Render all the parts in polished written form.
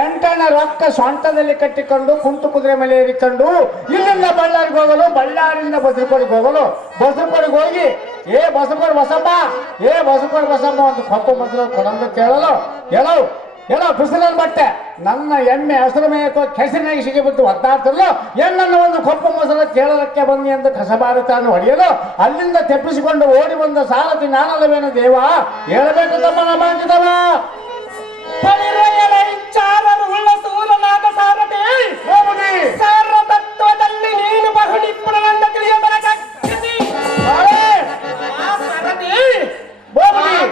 ಎಂಟಣ ರೊಕ್ಕ ಸೊಂಟದಲ್ಲಿ ಕಟ್ಟಿಕೊಂಡು ಕುಂಟು ಕುದುರೆ ಮೇಲೆ ಏರಿಕೊಂಡು ಇಲ್ಲಿಂದ ಬಳ್ಳಾರಿಗೆ ಹೋಗಲು, ಬಳ್ಳಾರಿಯಿಂದ ಬಸರಕೋಡಿಗೆ ಹೋಗಲು, ಬಸರಕೋಡಿಗೆ ಹೋಗಿ ಬಸರಕೋಡಿ ಬಸಮ್ಮ, ಬಸರಕೋಡಿ ಬಸಮ್ಮ ಒಂದು ಕೊಪ್ಪು ಮೊಸರು ಕೊಡಂದು ಕೇಳಲು, ಹೇಳೋ ಬಿಸಿಲಲ್ಲಿ ಬಟ್ಟೆ ನನ್ನ ಎಮ್ಮೆ ಹೆಸರು ಮೇಯಕ್ಕೋ ಕೆಸರಿನಾಗಿ ಸಿಗಿಬಿಟ್ಟು ಒದ್ದಾಡ್ತಿರ್ಲು, ನನ್ನ ಒಂದು ಕೊಪ್ಪು ಮೊಸರು ಕೇಳಲಕ್ಕೆ ಬನ್ನಿ ಎಂದು ಕಸಬಾರತಾನು ಹೊಡೆಯಲು, ಅಲ್ಲಿಂದ ತೆಪ್ಪಿಸಿಕೊಂಡು ಓಡಿ ಬಂದ ಸಾರಥಿ ನಾನಲ್ಲವೇನು ದೇವ, ಹೇಳಬೇಕು ತಮ್ಮ ನಮಾಂಕಿತವ ಉಳ್ಳ ಸೂರನಾದ ಸಾರಥಿ ಸಾರ ತತ್ವದಲ್ಲಿ ನೀನು ಬಹು ನಿಪುಣನೆಂದು ತಿಳಿಯಬರಕಿ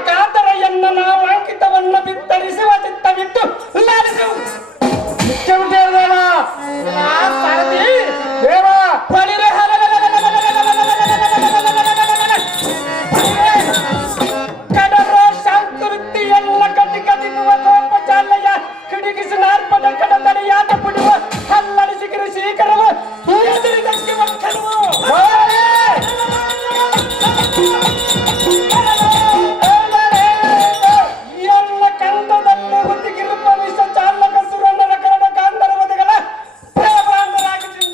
ಕಾತರೆಯನ್ನ ನಾಮಾಂಕಿತವನ್ನು ಬಿತ್ತರಿಸುವ ಚಿತ್ತವಿಟ್ಟು ಲಾಲಿಸು ಸಾರಥಿ ದೇವ ಕಡರೋ ಶಾಂತವೃತ್ತಿ ಎಲ್ಲ ಕಟ್ಟಿ ಕದಿಗುವ ಕೋಪ ಚಾಲಯ ಕಿಡಿಗಿಸಿ ನಾರ್ಪದ ಕಡತಡೆಯಾಟ ಬಿಡುವ ಹಲ್ಲಡಿಸಿ ಶೀಕರವ ಎದುರಿದಕ್ಕೆ ಮಕ್ಕಳು ಎಲ್ಲ ಕಂದದಲ್ಲಿ ಹುಟ್ಟಿಗಿರುವ ವಿಷ ಚಾಲಕ ಸುರಣ್ಣರ ಕರಡ ಕಾಂದರವದಗಳ ಪ್ರೇಮಾಂಧರಾಗಿದ್ದಾರೆ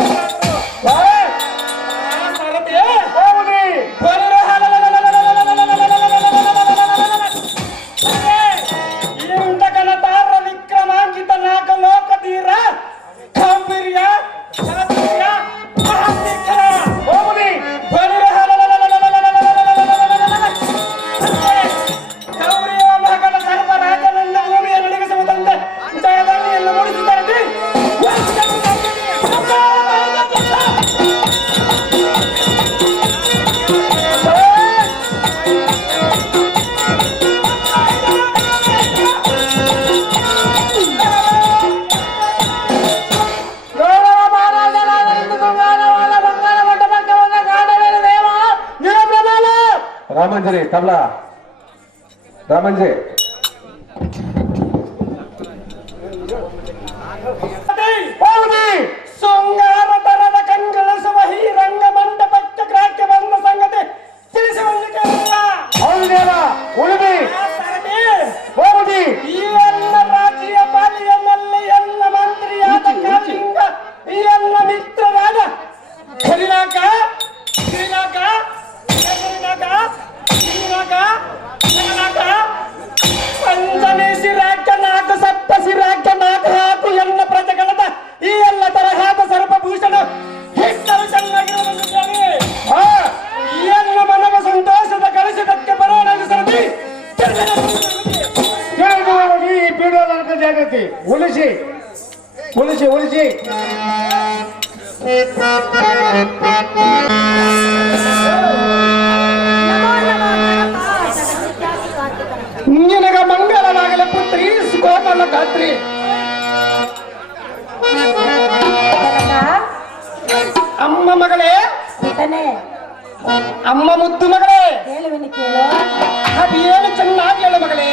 ಇಂದಕನತಾರ ವಿಕ್ರಮಾಂಕಿತ ನಾಗ ಲೋಕಧೀರ ಗಂಭೀರ್ಯ ಶಾಸ್ತ್ರೀಯ ಮಹಾಶಿಖರ ಗೌರಿಯ ಮಗಳ ಸರ್ವರಾಜನನ್ನು ಭೂಮಿಯನ್ನು ನಿಲ್ಲಿಸುವುದಂತೆ ಜಯದಾನಿಯನ್ನು ಮೂಡಿಸಿದ್ದಾರೆ ರಾಮಂಜರಿ ತಬಲಾ ರಾಮಂಜೆ ಶೃಂಗಾರ ತರದ ಕಂಗಳಿಸುವ ಈ ರಂಗ ಮಂಟಪಕ್ಕೆ ಗ್ರಾಹ್ಯ ಬಂದ ಸಂಗತಿ ತಿಳಿಸುವಲ್ಲಿಗೆ ಈ ಎಲ್ಲ ರಾಜ್ಯ ಪಾಲಿಯನಲ್ಲಿ ಎಲ್ಲ ಮಂತ್ರಿಯಾದ ಕಾಳಿಂಗ ಈ ಎಲ್ಲ ಮಿತ್ರರಾದ ಕರಿನಾಕ ಶ್ರೀನಾಕ ಪಂಚಮೇಶಿ ರಾಜ್ಯ ನಾಲ್ಕು ಸಪ್ತಸಿ ರಾಜ್ಯ ನಾಲ್ಕು ಹಾಕು ಎಲ್ಲ ಪ್ರಜೆಗಳದ ಈ ಎಲ್ಲ ತರಹದ ಸರ್ವಭೂಷಣ ಹೆಚ್ಚು ಚೆನ್ನಾಗಿರುವುದನ್ನು ಕೇಳಿ ಈ ಎಲ್ಲ ಮನವ ಸಂತೋಷದ ಕಳಿಸಿದಕ್ಕೆ ಬರೋಣ ಸರದಿ ಈ ಪೀಡಿಯೋ ನನಕ ಜಾಗೃತಿ ಉಳಿಸಿ ನಿನಗ ಮಂಗಲವಾಗಲ ಪುತ್ರಿ ಕೋಮಲ ಗಾತ್ರಿ ಅಮ್ಮ ಮಗಳೇ ಅಮ್ಮ ಮುದ್ದು ಮಗಳೇ ಅದೇನು ಚೆನ್ನಾಗಿ ಹೇಳು ಮಗಳೇ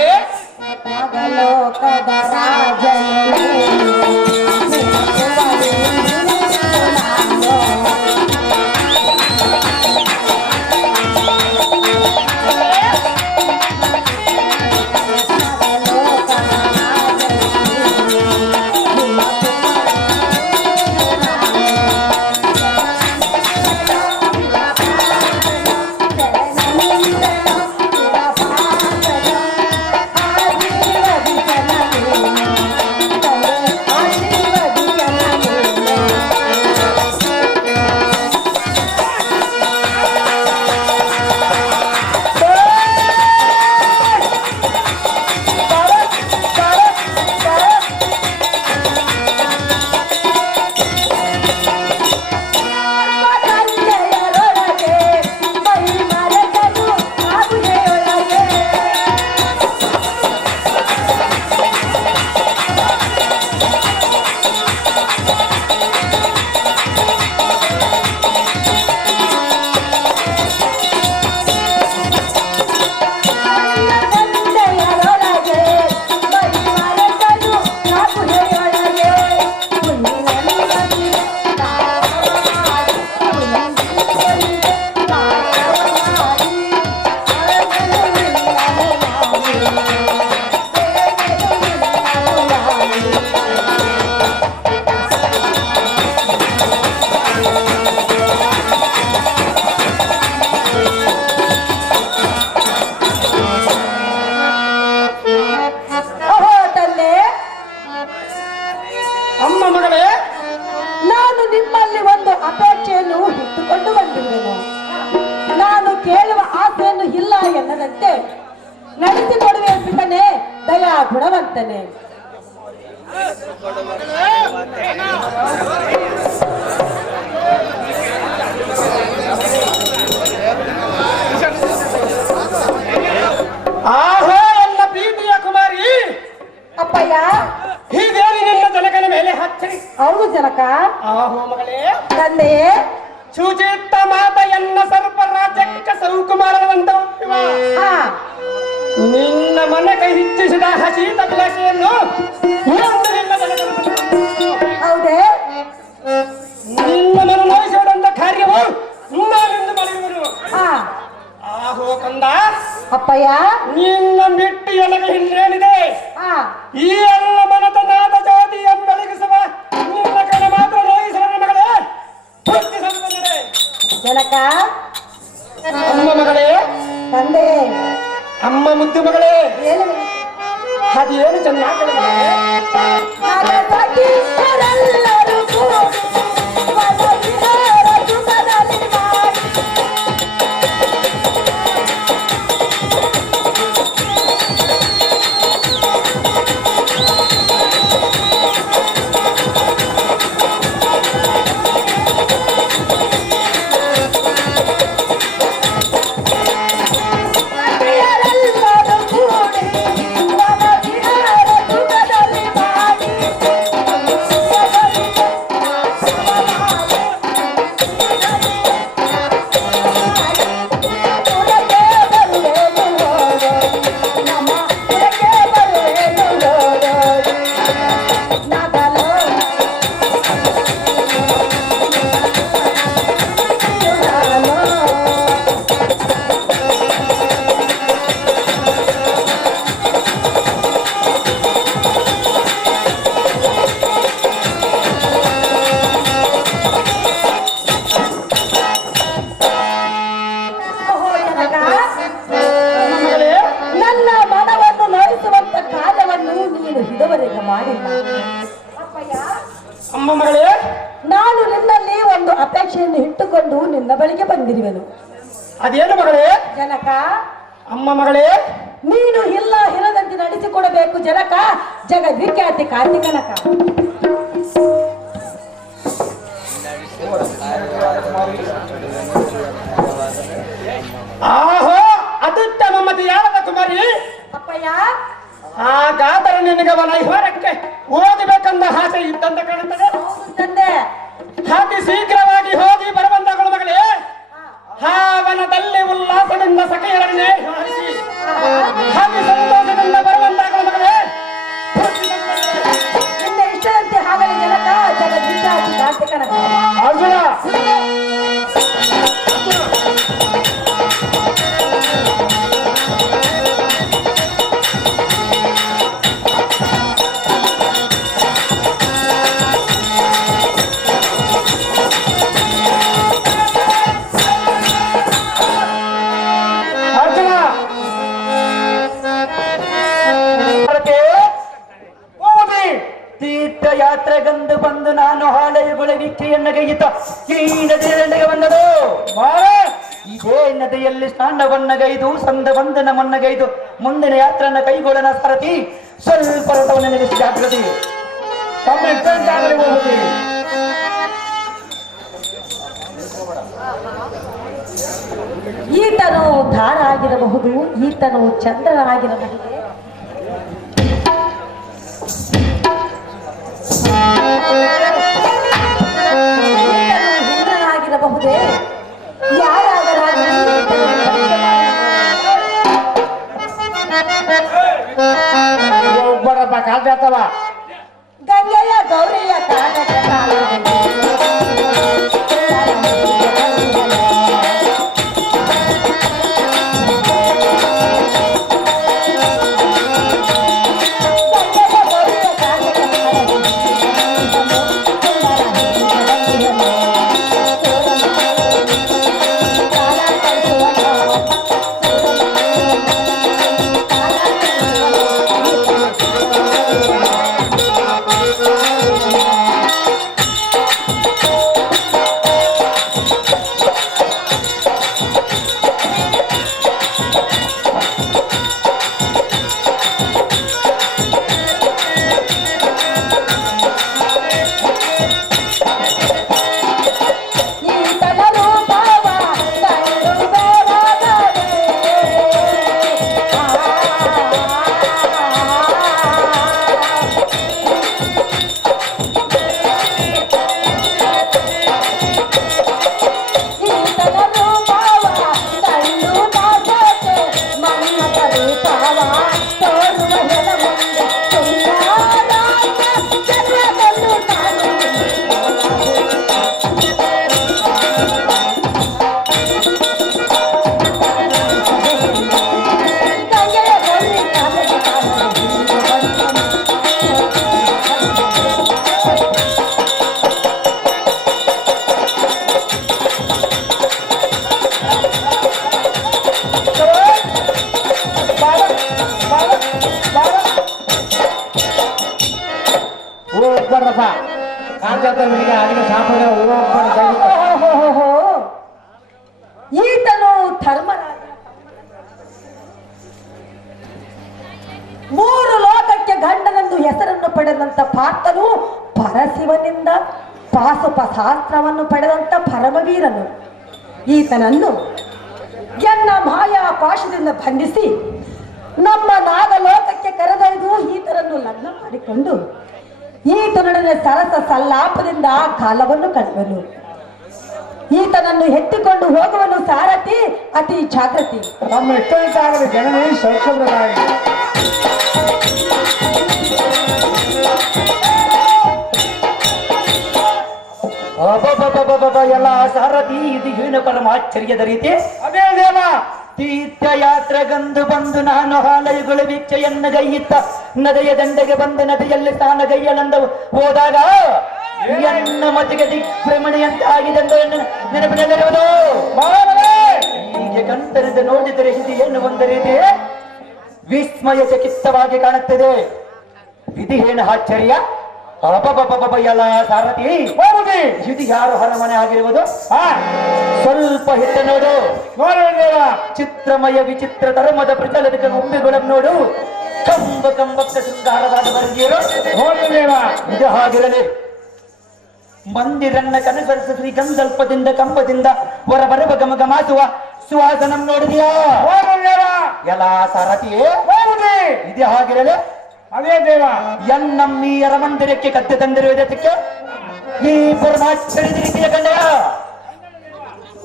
ಅಪೇಕ್ಷೆಯನ್ನು ಇಟ್ಟುಕೊಂಡು ಬಂದಿರುವೆನು. ನಾನು ಕೇಳುವ ಆಸೆಯನ್ನು ಇಲ್ಲ ಎನ್ನದಂತೆ ನಡೆಸಿಕೊಡುವೆ ಬಿಟ್ಟನೆ ದಯಾ ಗುಣವಂತನೆ. ಆಹೋ ಎಲ್ಲ ಪ್ರೀತಿಯ ಕುಮಾರಿ, ಅಪ್ಪಯ್ಯ, ಹೀಗೇಳಿ ನಿನ್ನ ಜನಕನ ಮೇಲೆ ಹಚ್ಚಿ. ಹೌದು ಜನಕ. ಆಹೋ ಮಗಳೇ, ತಂದೆಯೇ, ಶುಚಿತ್ತ ಮಾತೆಯನ್ನ ಸರ್ಪ ರಾಜ್ಯಕ್ಕೆ ಸೌಕುಮಾರವಂತ ಹಾ, ನಿನ್ನ ಮನಕ್ಕೆ ಹೆಚ್ಚಿಸಿದ ಹಸೀತ ಭಿಲಾಷೆಯನ್ನು ಇಂದು ನಿನ್ನ ಜನಕನ ಹೌದೇ? ನಿನ್ನ ಮನ ನೋಯಿಸುವುದಂತ ಕಾರ್ಯವು ನಾನೆಂದು ಮಾಡಿರುವರು. ಹಾ, ಆಹೋ ಕಂದ, ಅಪ್ಪಯ್ಯ, ನಿನ್ನ ಬಿಟ್ಟು ಎನಗೆ ಹಿಂದೇನಿದೆ? ಹಾ, ಈ ಎಲ್ಲ ಮನತನಾದ ಜಾತಿಯ ಬೆಳಗಿಸುವ ನಿನ್ನ ಕಣ ಮಾತ್ರ ನೋಯಿಸುವ ಮಗಳೇ, ಬುದ್ಧಿ ಸಂಪನ್ನರೇ. ಜನಕ. ಅಮ್ಮ ಮಗಳೇ, ತಂದೆ, ಅಮ್ಮ ಮುದ್ದು ಮಗಳೇ, ಏನು? ಅದೇನು ಚೆನ್ನಾಗಿ ಸಖಿಯರೆಲ್ಲರೂ ಕೂಡಿ ವನವಿಹಾರ ಸುಖದಲ್ಲಿ ಮಾಡಿ ಸಖಿಯರೆಲ್ಲರೂ ಕೂಡಿ ವನವಿಹಾರ ಸುಖದಲ್ಲಿ ಮಾಡಿ ನನ್ನ ಮನವನ್ನು ನೋಯಿಸುವಂತ ಕಾರ್ಯವನ್ನು ನೀನು ಇದುವರೆಗೆ ಮಾಡಿಲ್ಲ. ಅಪ್ಪಯ್ಯ, ಅಮ್ಮ ಮಗಳೇ, ನಾನು ನಿನ್ನಲ್ಲಿ ಒಂದು ಅಪೇಕ್ಷೆಯನ್ನು ಇಟ್ಟುಕೊಂಡು ನಿನ್ನ ಬಳಿಗೆ ಬಂದಿರುವೆನು. ಅದೇನು ಮಗಳೇ? ಜನಕ, ಅಮ್ಮ ಮಗಳೇ, ನೀನು ಇಲ್ಲ ಇರದಂತೆ ನಡೆಸಿಕೊಡಬೇಕು ಜನಕ, ಜಗದ್ವಿಖ್ಯಾತಿ ಕಾರ್ತಿಕನಕ. ಆಹೋ ಅದುತ್ತಮ ಮತಿಯಾದ ಕುಮಾರಿ, ಅಪ್ಪಯ್ಯ, ಹಾಗಾದರೆ ನಿನಗೆ ವನವಿಹಾರಕ್ಕೆ ಓದಬೇಕೆಂದ ಆಸೆ ಇದ್ದಂತ ಕಾಣುತ್ತದೆ. ಹೌದು ತಂದೆ. ಅತಿ ಶೀಘ್ರವಾಗಿ ಹೋಗಿ ಬರುವಂತಗಳು ಮಗಳೇ. ಆ ವನದಲ್ಲಿ ಉಲ್ಲಾಸದಿಂದ ಸಖಿಯರನ್ನೇ ಹರಿಸಿ ಅತಿ ಸಂತೋಷದಿಂದ ಬರುವಂತಗಳು ಮಗಳೇ. ನಿನ್ನ ಇಷ್ಟದಂತೆ ಆಗಲಿ ಜನಕ, ಜಗದ್ವಿಖ್ಯಾತಿ ಕಾರ್ತಿಕನಕ. ಅರ್ಜುನ, ಅರ್ಜುನ, ಹೋಗಿ ತೀರ್ಥಯಾತ್ರೆಗಂದು ಬಂದು ನಾನು ಹಾಳೆಯುಗೊಳವಿಕೆಯನ್ನು ಗೈಯುತ್ತ ಈ ನದಿಯ ದಂಡೆಗೆ ಬಂದಳು. ಬಾರೆ. ಇದೇ ನದಿಯಲ್ಲಿ ಸ್ನಾನವನ್ನಗೈದು ಸಂದವಂದನ ಮನ್ನಗೈದು ಮುಂದಿನ ಯಾತ್ರೆಯನ್ನು ಕೈಗೊಳ್ಳನ ಸಾರಥಿ ಸ್ವಲ್ಪ ರಥವನ್ನು ನಿಲ್ಲಿಸಿ ಜಾಗೃತಿ. ತಮ್ಮ ಇಷ್ಟಂತಾಗಲಿ ಹೋಗಿ. ಈತನು ದಾರ ಆಗಿರಬಹುದು, ಈತನು ಚಂದ್ರ ಆಗಿರಬಹುದು. ಇಂದ್ರನಾಗಿರಬಹುದೇ? ಯಾರಾದರಾಗಲಿ ಒಬ್ಬರಪ್ಪ ಕಾಲ್ ಜಾತವ. ಗಂಗೆಯ ಗೌರಿಯ ಕಾಟಕ ಕಾಲದಲ್ಲಿ ಜಾತನಿಗೆ ಆಗಿನ ಶಾಪದ ಓಹೋಹೋಹೋ. ಈತನು ಧರ್ಮರಾಜ. ಮೂರು ಲೋಕಕ್ಕೆ ಗಂಡನೆಂದು ಹೆಸರನ್ನು ಪಡೆದಂತ ಪಾರ್ಥನು ಪರಶಿವನಿಂದ ಪಾಶುಪಶಾಸ್ತ್ರವನ್ನು ಪಡೆದಂತ ಪರಮವೀರನು. ಈತನನ್ನು ಎನ್ನ ಮಾಯಾ ಪಾಶದಿಂದ ಬಂಧಿಸಿ ನಮ್ಮ ನಾಗಲೋಕಕ್ಕೆ ಕರೆದೊಯ್ದು ಈತನನ್ನು ಲಗ್ನ ಮಾಡಿಕೊಂಡು ಈತನೊಡನೆ ಸರಸ ಸಲ್ಲಾಪದಿಂದ ಕಾಲವನ್ನು ಕಳೆಯುವನು. ಈತನನ್ನು ಎತ್ತಿಕೊಂಡು ಹೋಗುವನು ಸಾರಥಿ, ಅತಿ ಜಾಗೃತಿ. ನಮ್ಮ ಇಷ್ಟವಿದ್ದಾಗದ ಜನನೇ ಸರ್ಸಮರಾಗಿ ಎಲ್ಲ ಸಾರಥಿ ಇದು ಏನು ಪರಮಾಶ್ಚರ್ಯದ ರೀತಿ. ಅದೇ ದೇವ ತೀರ್ಥಯಾತ್ರೆಗಂದು ಬಂದು ನಾನು ಹಾಲಯುಗಳು ವೀಕ್ಷೆಯನ್ನ ಗೈಯಿತ್ತ ನದೆಯ ದಂಡೆಗೆ ಬಂದ ನದಿಯಲ್ಲಿ ಸ್ನಾನಗೈಯಲೆಂದು ಹೋದಾಗ ಎನ್ನ ಮತಿಗೆ ದಿಗ್ಭ್ರಮಣೆಯಂತಾಗಿದೆಂದು ನೆನಪಿನಲ್ಲಿರುವುದು. ಹೀಗೆ ಕಂತರಿದ ನೋಡಿದರೆ ಇದು ಏನು ಒಂದು ರೀತಿ ವಿಸ್ಮಯ ಚಕಿತ್ತವಾಗಿ ಕಾಣುತ್ತದೆ. ಇದು ಏನು ಆಶ್ಚರ್ಯ. ಎಲ್ಲ ಸಾರಥಿ ಇದು ಯಾರು ಅರಮನೆ ಆಗಿರುವುದು. ಸ್ವಲ್ಪ ಹಿಟ್ಟ ನೋಡು. ಚಿತ್ರಮಯ ವಿಚಿತ್ರ ಧರ್ಮದ ಪ್ರಚಲಿತ ಉಂಬೆಗಳನ್ನು ನೋಡು. ಕಂಬ ಕಂಬಕ್ಕ ಶೃಂಗಾರವಾದ ವರ್ಗೀಯರು ಇದು ಹಾಗಿರಲಿ. ಮಂದಿರನ್ನ ಕನಸರಿಸ ಶ್ರೀಗಂಧಲ್ಪದಿಂದ ಕಂಬದಿಂದ ಹೊರಬರುವ ಗಮ ಗಮಾಸುವ ಸುವಾಸನ ನೋಡಿದೆಯಾ ಎಲ್ಲ ಸಾರಥಿಯೇ. ಇದು ಹಾಗಿರಲಿ. ಅದೇ ದೇವ ಎನ್ನಮ್ಮೀಯರ ಮಂದಿರಕ್ಕೆ ಕತ್ತೆ ತಂದಿರುವುದಕ್ಕೆ ಈ ಪರಮಾಶ್ಚರ್ಯದ ರೀತಿಯ ಕಂಡೆಯ.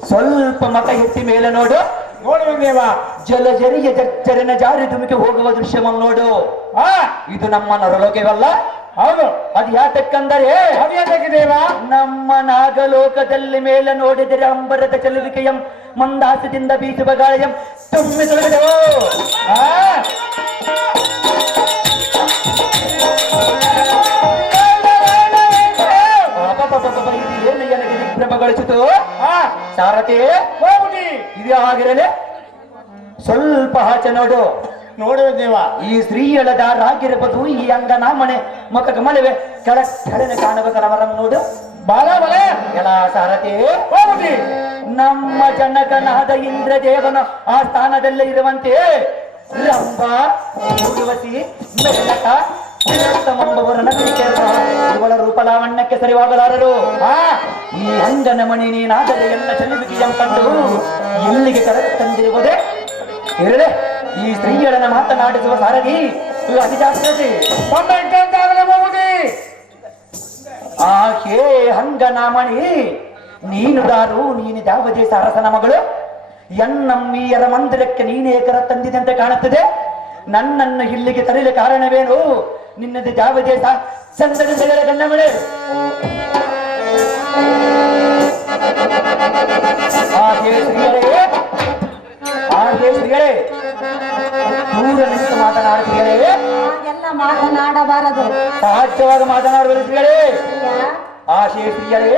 ಸ್ವಲ್ಪ ಮತ ಎತ್ತಿ ಮೇಲೆ ನೋಡು. ನೋಡುವ ದೇವ ಜಲಜರಿಯ ಜರ್ಜರಿನ ಜಾರಿ ಧುಮಿಕೆ ಹೋಗುವ ದೃಶ್ಯವನ್ನು ನೋಡು. ಇದು ನಮ್ಮ ನರಲೋಕವಲ್ಲ. ಹೌದು. ಅದು ಯಾತಕ್ಕಂದರೆ ಅದ್ಯಾತಕ್ಕೆ ದೇವ ನಮ್ಮ ನಾಗಲೋಕದಲ್ಲಿ ಮೇಲೆ ನೋಡಿದರೆ ಅಂಬರದ ಚಲುವಿಕೆಯಂ ಮಂದಾಸದಿಂದ ಬೀಸುವ ಗಾಳಿಯಂ ತುಂಬಿ ತೊಡಗಿದೆವು. ಏನು ನನಗೆ ವಿಭ್ರಮಗೊಳಿಸಿತು ಸಾರಥಿ. ಇದು ಆಗಿರಲಿ. ಸ್ವಲ್ಪ ಆಚೆ ನೋಡು. ನೋಡುವ ದೇವ ಈ ಸ್ತ್ರೀಯಳದ ರಾಗಿರಬಹುದು. ಈ ಅಂಗನಾಮನೆ ಮುಖ ಕಮಲವೇ ಕೆಳನೆ ಕಾಣಬೇಕಲ್ಲವರ ನೋಡು. ಬಾಲ ಬಲ ಎಲ್ಲ ಸಾರಥಿ ನಮ್ಮ ಜನಕನಾದ ಇಂದ್ರದೇವನು ಆ ಸ್ಥಾನದಲ್ಲೇ ಇರುವಂತೆ ರಂಭ ಊರ್ವಶಿ ಮೇನಕ ತಿಲೋತ್ತಮಂಬವರ ನಂಬಿಕೆ ಇವಳ ರೂಪಲಾವಣ್ಯಕ್ಕೆ ಸರಿವಾಗಲಾರರು. ಈ ಅಂಗನ ಮಣಿ ನೀನಾದರೆ ಎಲ್ಲ ಚಲುವಿಕೆಯನ್ನು ಕಂಡು ಇಲ್ಲಿಗೆ ಕರೆದು ತಂದಿರುವುದೇ ಇರಲೇ. ಈ ಸ್ತ್ರೀಯಳನ್ನ ಮಾತನಾಡಿಸುವ ಸಾರಥಿ ಅತಿ ಜಾಗೃತಿ. ಆ ಹೇ ಅಂಗನಾಮಣಿ ನೀನು ದಾರು ನೀನು ದ್ಯಾವದೇ ಸಾರಸನ ಮಗಳು. ಎನ್ನಮ್ಮೀಯರ ಮಂದಿರಕ್ಕೆ ನೀನೇ ಕರ ತಂದಿದಂತೆ ಕಾಣುತ್ತದೆ. ನನ್ನನ್ನು ಇಲ್ಲಿಗೆ ತರಲು ಕಾರಣವೇನು? ನಿನ್ನದು ದ್ಯಾವದೇ ಚಂದದ ಗನ್ನಮಳೆ. ಹಾಗೆ ಶ್ರೀಗಳೇ ದೂರ ನಿಂತು ಮಾತನಾಡುತ್ತೀರೇ. ಎಲ್ಲ ಮಾತನಾಡಬಾರದು. ಸಹಜವಾಗಿ ಮಾತನಾಡುವ ಶ್ರೀಗಳೇ. ಆಶೆ ಶ್ರೀಗಳೇ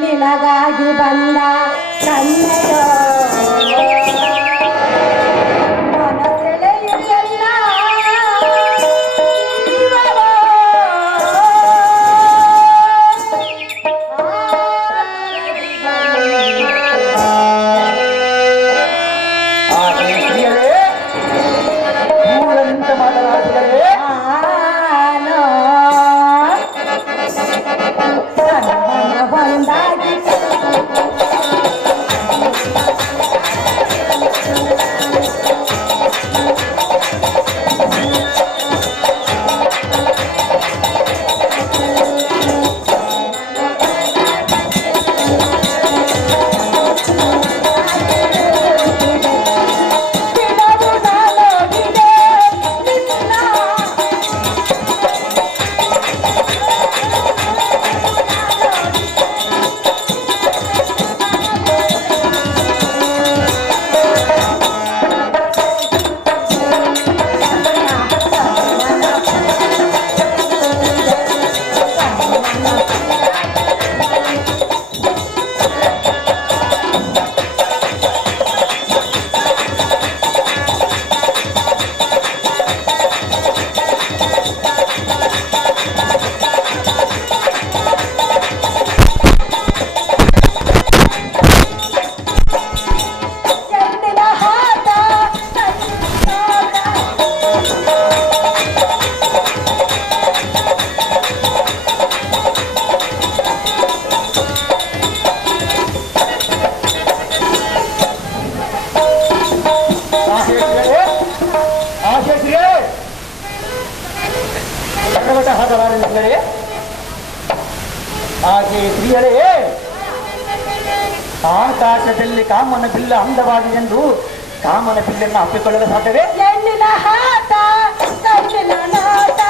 ನಿನಗಾಗಿ ಬಂದ ಕನ್ನೆಯೋ ಮನಸೆಳೆಯುವುದೆಲ್ಲ ಜೀವವೋ. ಆಶೆ ಶ್ರೀಗಳೇ ದೂರ ನಿಂತು ಮಾತನಾಡುತ್ತೀರೇ. ಒಂದಾಗಿ ಹಾಗೆ ಸ್ತ್ರೀಯರೇ, ಆಕಾಶದಲ್ಲಿ ಕಾಮನ ಬಿಲ್ಲ ಅಂದವಾಗಿದೆ ಕಾಮನ ಬಿಲ್ಲನ್ನು ಅಪ್ಪಿಕೊಳ್ಳಲು ಸಾಧ್ಯವೇ? ಹೆಣ್ಣಿನ ಹಾಟ ಕಣ್ಣಿನ ನಾಟ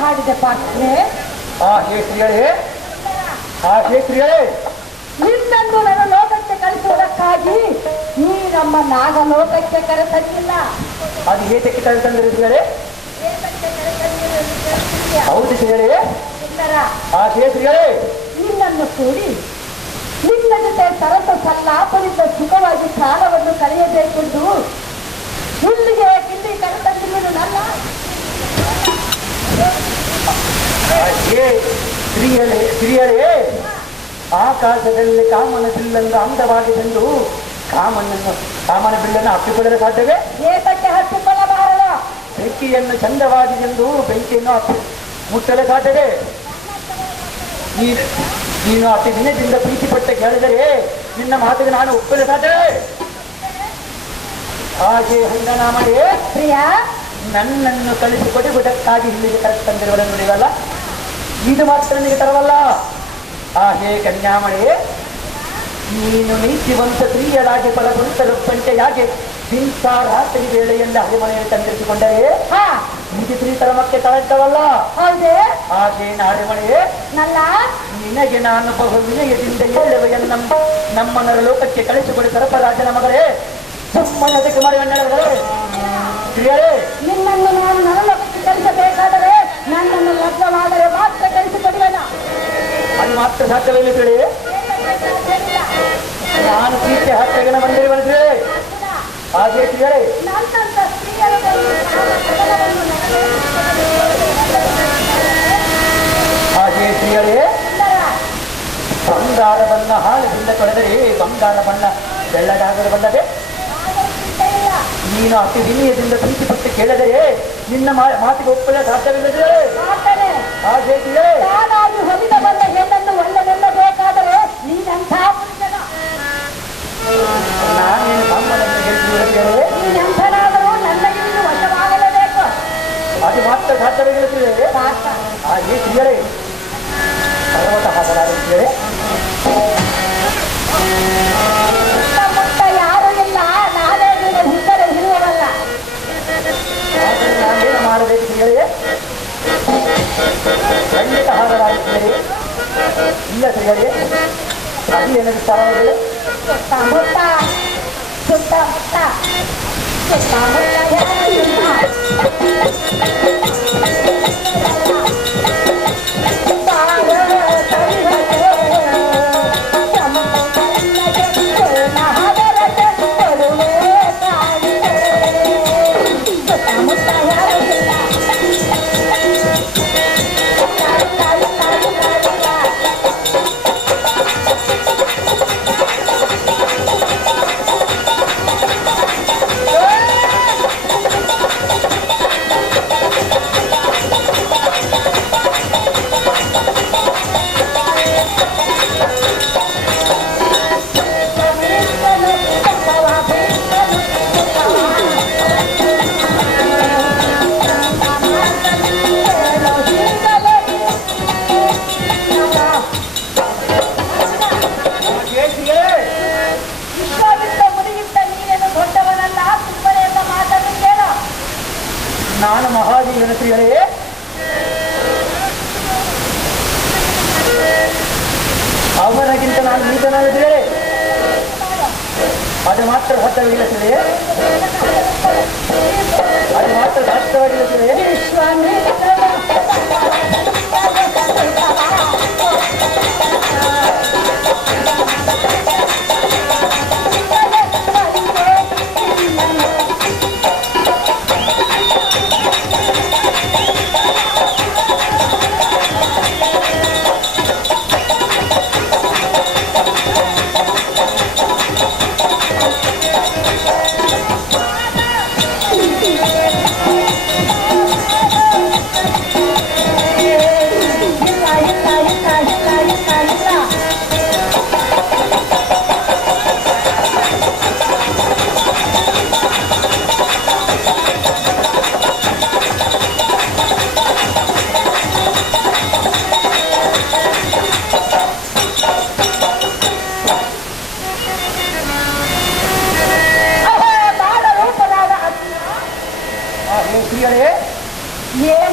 ಹಾಡಿದೆ ಪಾತ್ರೆ. ಹೇ ಸ್ತ್ರೀಯರೇ, ಹೇ ಸ್ತ್ರೀಯರೇ, ನಿನ್ನನ್ನು ನನ್ನ ಲೋಕಕ್ಕೆ ಕಳಿಸುವುದಕ್ಕಾಗಿ ನೀ ನಮ್ಮ ನಾಗಲೋಕಕ್ಕೆ ಕರೆತಂದಿಲ್ಲ. ಅದು ಏತಕ್ಕೆ ತಂದ್ರೆ ಸ್ತ್ರೀಯರೇ? ಹೌದು ಸ್ತ್ರೀಯರೇ. ಹೇ ಸ್ತ್ರೀಯರೇ, ನಿನ್ನನ್ನು ಕೂಡಿ ನಿನ್ನ ಜೊತೆ ಸರಸ ಸಲ್ಲಾಪದಿಂದ ಸುಖವಾಗಿ ಕಾಲವನ್ನು ಕಳೆಯಬೇಕೆಂದು ಇಲ್ಲಿಗೆ ಕಿಲ್ಲಿ ಕರೆತಂದಿರುವುದು ನನ್ನ ಸ್ತ್ರೀಯರೇ, ಆಕಾಶದಲ್ಲಿ ಕಾಮನ ಬಿಲ್ಲನ್ನು ಅಂದವಾಗಿದೆಂದು ಕಾಮನ ಬಿಲ್ಲನ್ನು ಹಪ್ಪಿಕೊಳ್ಳಲು ಸಾಧ್ಯವೇ? ಏತಕ್ಕೆ ಹಚ್ಚಿಕೊಳ್ಳಬಾರದು? ಬೆಂಕಿಯನ್ನು ಚಂದವಾದಿದೆಂದು ಬೆಂಕಿಯನ್ನು ಮುಟ್ಟಲು ಸಾಧ್ಯವೇ? ನೀನು ಅತಿ ದಿನದಿಂದ ಪ್ರೀತಿ ಪಟ್ಟ ಕೇಳಿದರೆ ನಿನ್ನ ಮಾತಿಗೆ ನಾನು ಒಪ್ಪಲು ಸಾಧ್ಯವೇ? ಹಾಗೆ ಹಂಗನ ಮಾಡಿ ಪ್ರಿಯ ನನ್ನನ್ನು ಕಳಿಸಿಕೊಡುವುದಕ್ಕಾಗಿ ಇಲ್ಲಿಗೆ ಕರೆಕ್ಟ್ ತಂದಿರುವಲ್ಲ ನೋಡಿವಲ್ಲ, ಇದು ಮಾತ್ರ ನಿನಗೆ ತರವಲ್ಲ. ಹೇ ಕನ್ಯಾಮಣಿ, ನೀನು ನೀತಿವಂತ ಸ್ತ್ರೀಯರಾಗಿ ಫಲಗುಂತಲು ಪಂಟೆಯಾಗಿ ಇಂಥ ರಾತ್ರಿ ವೇಳೆಯಲ್ಲಿ ಹರಿಮನೆಯಲ್ಲಿ ತಂದಿರಿಸಿಕೊಂಡರೆ ನೀತಿ ಸ್ತ್ರೀತರ ಮತ್ತೆ ಕರೆಕ್ಟವಲ್ಲ. ಹೌದೇ? ಹಾಗೆ ನಾಡಿಮಣಿ, ನಲ್ಲ ನಿನಗೆ ನಾನು ಬಹು ವಿನಯದಿಂದ ಹೇಳುವೆಯನ್ನು ನಮ್ಮನರ ಲೋಕಕ್ಕೆ ಕಳಿಸಿಕೊಡಿ ಸರ್ಪರಾಜನ ಮಗಳೇ. ಸುಮ್ಮನೆ ಅದಕ್ಕೆ ಮಾಡಿ ಸ್ತ್ರೀಯರೇ, ನಿನ್ನನ್ನು ನಾನು ನನ್ನ ಲೋಕಕ್ಕೆ ಕಳಿಸಬೇಕಾದರೆ ನನ್ನನ್ನು ಲಗ್ನವಾದರೆ ಮಾತ್ರ ಕಳಿಸಿಕೊಡುವೆನ. ಅದು ಮಾತ್ರ ಸಾಧ್ಯವಿಲ್ಲ ಕೇಳಿ. ನಾನು ಸೀತೆ ಹತ್ತಗನ ಬಂದಿರುವಂತೆ ಹಾಗೆ ಸ್ತ್ರೀಯರೇ, ನನ್ನಂತ ಸ್ತ್ರೀಯರಲ್ಲಿ ಹಾಗೆ ಸ್ತ್ರೀಯರೇ, ಬಂಗಾರ ಬಣ್ಣ ಹಾಲದಿಂದ ತೊಳೆದರೆ ಬಂಗಾರ ಬಣ್ಣ ಬೆಳ್ಳಗಾಗಲು ಬಂದದೆ. ನೀನು ಅತಿ ವಿನಯದಿಂದ ಪ್ರೀತಿ ಪಟ್ಟು ಕೇಳಿದರೆ ನಿನ್ನ ಮಾತಿಗೆ ಒಪ್ಪಲು ಸಾಧ್ಯವಿಲ್ಲದೆ ಹಾಗೆ ಸ್ತ್ರೀಯರೇ, ನಾನಾಗಿ ಹೊಲಿದ ಬಂದ ಹೆಣ್ಣನ್ನು ಒಳ್ಳೆದೆಲ್ಲಬೇಕಾದರೆ ನೀನಂಥ ಪುರುಷನ. ನಾನೇನು ಸಾಮಾನ್ಯವನ್ನು ಹೇಳ್ತಿದ್ದೇನೆ, ನೀನೆಂಥನಾದರೂ ನನಗೆ ನೀನು ವಶವಾಗಲೇಬೇಕು. ಅದು ಮಾತ್ರ ಸಾಧ್ಯವಿಲ್ಲದೆ ಹಾಗೆ ಸ್ತ್ರೀಯರೇ, ಪರ್ವತ ಹಾಕಲಾದ ಸ್ತ್ರೀಯರೇ, ಸುತ್ತಮುತ್ತ ಯಾರೂ ಇಲ್ಲ, ನಾನೇ ನೀನು ಹಿಂದರೆ ಇರುವವಲ್ಲ. ಆದರೆ ನಾನೇನು ಮಾಡಬೇಕು ಸ್ತ್ರೀಯರೇ? ಖಂಡಿತ ಹಾರಲಾಗುತ್ತೇವೆ. ಇಲ್ಲ ಸ್ತ್ರೀಯರೇ, ಅದು ಏನಾದ್ರು ಸ್ಥಾನವಿದೆ? ಸುತ್ತಮುತ್ತ ಸುತ್ತಮುತ್ತ ಸುತ್ತಮುತ್ತ ಯಾರೂ ಇಲ್ಲ.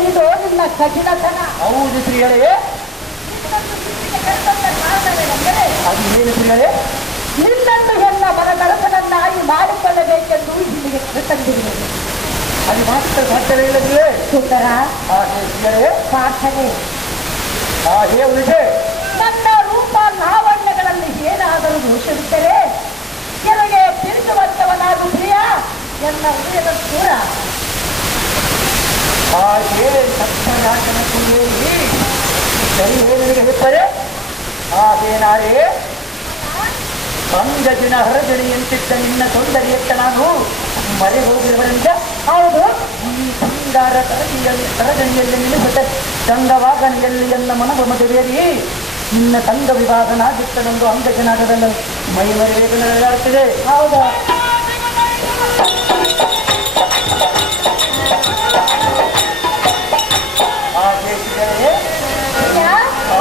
ಇದು ನಿನ್ನ ಕಠಿಣತನ. ಹೌದು ಶ್ರೀಗಳೇ. ಕಾರಣವೇನೆಂದರೆ ಅದು ಏನು ಶ್ರೀಗಳೇ? ನಿನ್ನನ್ನು ಎಲ್ಲ ಮನದರಸನನ್ನಾಗಿ ಮಾಡಿಕೊಳ್ಳಬೇಕೆಂದು ಇಲ್ಲಿಗೆ ಕರೆತಂದಿರುವುದು. ಅದು ಮಾತ್ರ ಸಾಧ್ಯವೇ ಇಲ್ಲ ಶ್ರೀಗಳೇ. ಸುಂದರ ಶ್ರೀಗಳೇ ಪ್ರಾರ್ಥನೆ. ಉಳಿದೆ ನನ್ನ ರೂಪ ಲಾವಣ್ಯಗಳಲ್ಲಿ ಏನಾದರೂ ದೋಷವಿದ್ದರೆ ಕೆಳಗೆ ತಿರುಗುವಂತವನಾದು ಪ್ರಿಯ ಎನ್ನ ಹೃದಯದ ದೂರ. ಸತ್ಯನಾಶನ ಸರಿ ಏನಿಗೆ ಹೇಳ್ತಾರೆ ಹಾಗೇನಾರೇ ಅಂಗಜಿನ ಹರಜಣಿಯಂತಿದ್ದ ನಿನ್ನ ಸೌಂದರ್ಯಕ್ಕೆ ನಾನು ಮರೆ ಹೋಗಿರುವರಿಂದ ಹೌದು ಈ ಬಂಗಾರ ತರಜಣಿಯಲ್ಲಿ ನಿಲ್ಲಿಸುತ್ತೆ ಚಂದವಾಗಣಿಯಲ್ಲಿ ಎನ್ನ ಮನವ ಮದುವೆಯಲ್ಲಿ ನಿನ್ನ ತಂಗ ವಿಭಾಗನಾಗಿತ್ತದೊಂದು ಅಂಗಜನಾಟದಲ್ಲಿ ಮೈ ಮರೆಯಬೇಕು ನಡೆದಾಡುತ್ತಿದೆ. ಹೌದು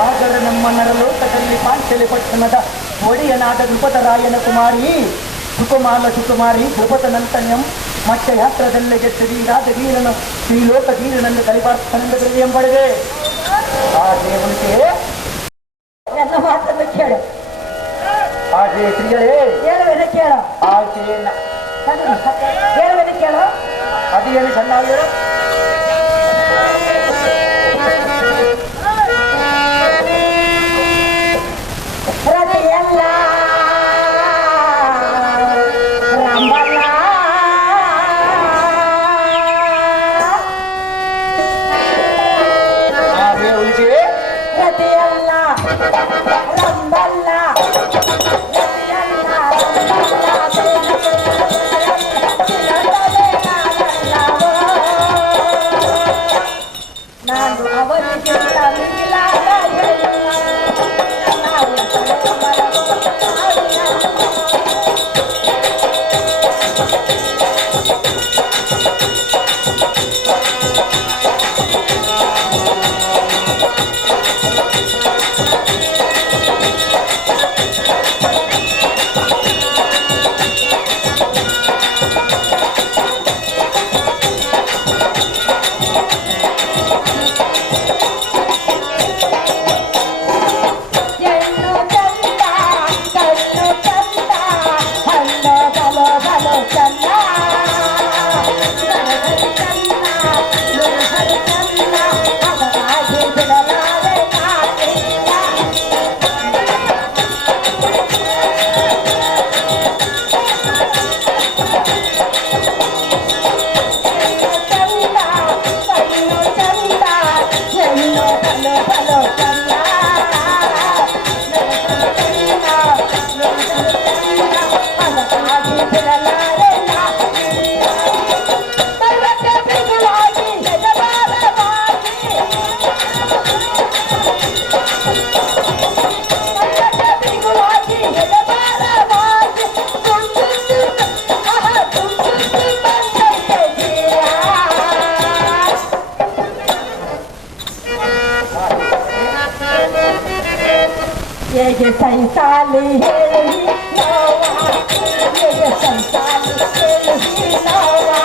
ಆದರೆ ನಮ್ಮ ನರಲೋಕದಲ್ಲಿ ಪಾಂಚಲಿ ಪಟ್ಟಣದ ಒಡೆಯನಾದ ನೃಪತರಾಯನ ಕುಮಾರಿ ಸುಕುಮಾರಿ ನೃಪತನಂತನ್ಯಂ ಮತ್ತೆ ಯಾತ್ರದಲ್ಲೇ ಗೆದ್ದೀರಾದ ವೀರನು ಈ ಲೋಕ ವೀರನನ್ನು ಕಲಿಪಾರ್ಥನೆಂದು ಎಂಬಡಿದೆ. ಹಾಗೆ ಉಂಟೆ ನನ್ನ ಮಾತನ್ನು ಕೇಳು. ಹಾಗೆ ಶ್ರೀಗಳೇ ಹೇಳುವೆನು ಕೇಳು. ಆಕೆಯನ್ನ ಹೇಳುವೆನು ಕೇಳು. ಅದೇನು ಚೆನ್ನಾಗಿರೋ ಪ್ರತಿಯಲ್ಲ ರಂಬಲ್ಲ ಹಾಗೆ ಉಳಿಸಿ ಪ್ರತಿಯಲ್ಲ ರಂಬಲ್ಲ ಪ್ರತಿಯಲ್ಲ ನಾನು ಅವರಿಗೆ ये संसाली हेली नवा ये संसाली हेली नवा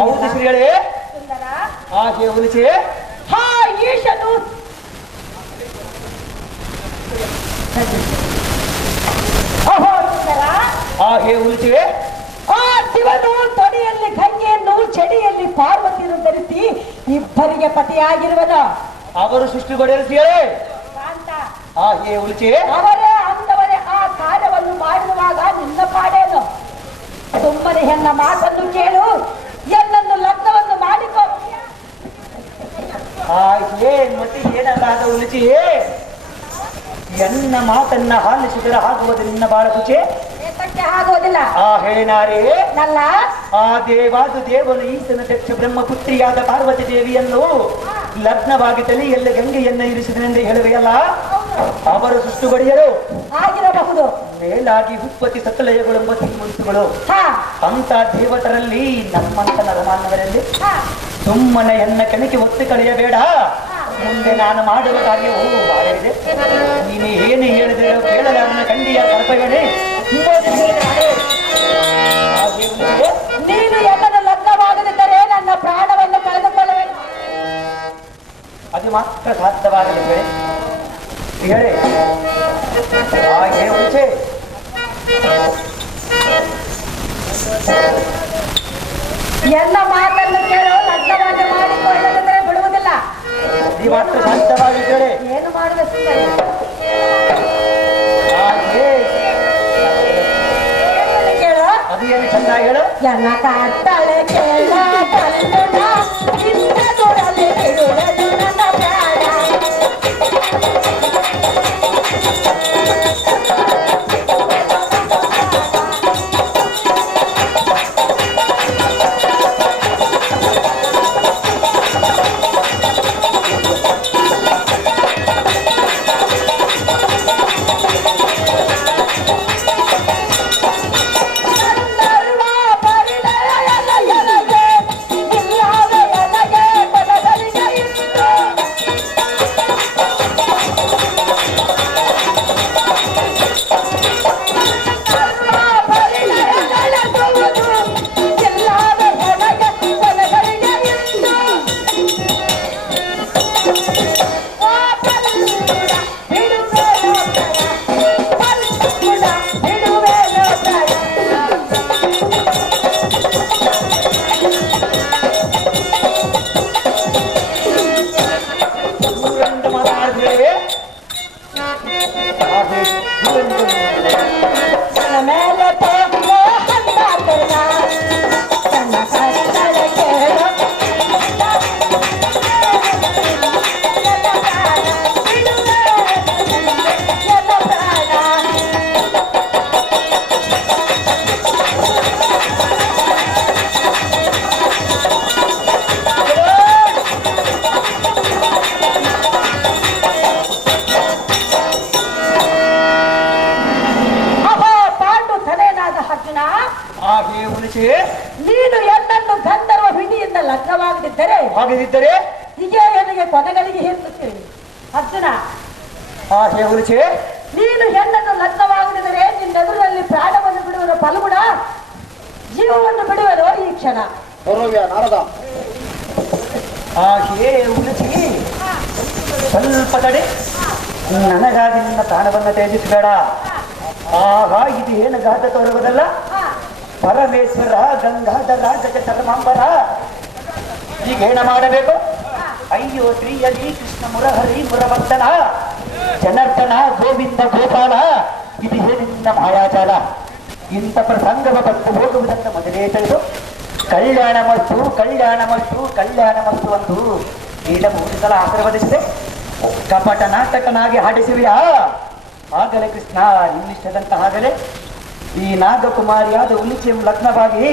ಹೌದು ಶ್ರೀಗಳೇ ಹಾಗೆ ಉಳಿಸಿ ಹಾ ಈಶನು ಹಾಗೆ ಉಳಿಸಿ ಆ ಶಿವನು ತೊಡೆಯಲ್ಲಿ ಗಂಗೆಯನ್ನು ಚಡಿಯಲ್ಲಿ ಪಾರ್ವತಿಯನ್ನು ಧರಿಸಿ ಇಬ್ಬರಿಗೆ ಪತಿಯಾಗಿರುವನು. ಅವರು ಸೃಷ್ಟಿಗೊಡೆಯರು ಶ್ರೀಗಳೇ ಕಾಂತ ಹಾಗೆ ಉಳಿಸಿ ಅವರೇ ಅಂದವರೇ ಆ ಕಾರ್ಯವನ್ನು ಮಾಡಿರುವಾಗ ನಿನ್ನ ಪಾಡೇನು. ಸುಮ್ಮನೆ ಹೆಣ್ಣ ಮಾತನ್ನು ಕೇಳು, ಎನ್ನನ್ನು ಲಗ್ನವನ್ನು ಮಾಡಿಕೊ. ಹಾಗೆ ಮತ್ತೆ ಏನಲ್ಲ ಉಳಿಸಿ ಎನ್ನ ಮಾತನ್ನ ಆಲಿಸಿದರೆ ಆಗುವುದು ನಿನ್ನ ಬಾಳ ರುಚಿ. ಏತಕ್ಕೆ ಆಗೋದಿಲ್ಲ ಆ ಹೇಳಾರೇ ನಲ್ಲ ಆ ದೇವಾದು ದೇವನು ಈತನ ದಕ್ಷ ಬ್ರಹ್ಮಪುತ್ರಿಯಾದ ಪಾರ್ವತಿ ದೇವಿಯನ್ನು ಲಗ್ನವಾಗಿ ತಲೆಯಲ್ಲಿ ಗಂಗೆಯನ್ನ ಇರಿಸಿದನೆಂದು ಹೇಳುವೆಯಲ್ಲ, ಅವರು ಸುಷ್ಟುಗಡಿಯರು ಆಗಿರಬಹುದು. ಮೇಲಾಗಿ ಉತ್ಪತ್ತಿ ಸಕಲಯಗಳು ಮುನ್ಸುಗಳು ಹಾ ಅಂತ ದೇವತರಲ್ಲಿ ನಮ್ಮಂತ ನರಮಾನವರಲ್ಲಿ ಹಾ ಸುಮ್ಮನೆ ಎನ್ನ ಕೆಣಕಿ ಒತ್ತು ಕಳೆಯಬೇಡ. ಮುಂದೆ ನಾನು ಮಾಡುವ ಕಾರ್ಯವು ಬಹಳ ಇದೆ. ನೀನು ಏನು ಹೇಳಿದೆ ಕೇಳಲೆ ಅವನ ಕಂಡಿಯ ಕರ್ತವ್ಯನೇ. ನೀನು ಎಲ್ಲದ ಲಗ್ನವಾಗದಿದ್ದರೆ ನನ್ನ ಪ್ರಾಣವನ್ನು ಕಳೆದುಕೊಳ್ಳಬೇಕು. ಅದು ಮಾತ್ರ ಸಾಧ್ಯವಾಗಲಿ ಹೇಳಿ. ಹಾಗೆ ಮುಂಚೆ ಎಲ್ಲ ಮಾತನ್ನು ಕೇಳು. ಲಗ್ನವಾಗಿ ಮಾಡಿಕೊಳ್ಳದಿದ್ದರೆ ಬಿಡುವುದಿಲ್ಲ. ಅದು ಮಾತ್ರ ಸಾಧ್ಯವಾಗಿ ಹೇಳಿ. ಏನು ಮಾಡುವ ಸುಮ್ಮನೆ ಹಾಗೆ ಕೇಳು. ಅದು ಏನು ಚೆನ್ನಾಗಿ ಹೇಳು. ಎಲ್ಲ ಕಾಡ್ತಾಳೆ ಕೇಳ ಕಲ್ಲುನ ನಿನ್ನ ದೂರಲ್ಲಿ ಬಿಡುವುದು ನನ್ನ ಪ್ರಾಣ. ನೀನು ಎನ್ನನ್ನು ಗಂಧರ್ವ ಹಿಡಿಯಿಂದ ಲಗ್ನವಾಗದಿದ್ದರೆ ಹಾಗಿದ್ದರೆ ಹೀಗೆ ನನಗೆ ಕೊನೆಗಳಿಗೆ ಹೇಳುತ್ತೇನೆ ಅರ್ಜುನ. ನೀನು ಹೆಣ್ಣನ್ನು ಲಗ್ನವಾಗದಿದ್ದರೆ ನಿನ್ನೆದುರಲ್ಲಿ ಪ್ರಾಣವನ್ನು ಬಿಡುವ ಫಲಗುಣ ಜೀವವನ್ನು ಬಿಡುವರು ಈ ಕ್ಷಣ. ಸ್ವಲ್ಪ ತಡೆ, ನನಗಾಗಿ ನಿನ್ನ ಪ್ರಾಣವನ್ನು ತ್ಯಜಿಸಬೇಡ. ಆಹಾ, ಇದು ಏನು ಗಾತ ತೋರುವುದಲ್ಲ. ಪರಮೇಶ್ವರ ಗಂಗಾಧರ ಜಗಧರ್ಮಾಂಬರ ಈಗ ಏನ ಮಾಡಬೇಕು? ಅಯ್ಯೋ ಶ್ರೀಯಲಿ ಕೃಷ್ಣ ಮುರಹರಿ ಮುರವಂದನ ಜನಾರ್ದನ ಗೋವಿಂದ ಗೋಪಾಲ, ಇದು ಏನಿನ್ನ ಮಾಯಾಚಾರ. ಇಂಥ ಪ್ರಸಂಗವ ಬಂದು ಹೋಗುವುದನ್ನು ಮೊದಲೇ ತಿಳಿದು ಕಲ್ಯಾಣ ಮಸ್ತು ಕಲ್ಯಾಣ ಮಸ್ತು ಕಲ್ಯಾಣ ಮಸ್ತು ಎಂದು ಈಗ 3 ಸಲ ಆಶೀರ್ವದಿಸಿದೆ. ಕಪಟ ನಾಟಕನಾಗಿ ಹಾಡಿಸುವಿಯಾ? ಆಗಲೇ ಕೃಷ್ಣ ನಿನ್ನಿಷ್ಟದಂತ ಆಗಲೇ ಈ ನಾಗಕುಮಾರಿಯಾದ ಉಲಿಚಿ ಲಗ್ನವಾಗಿ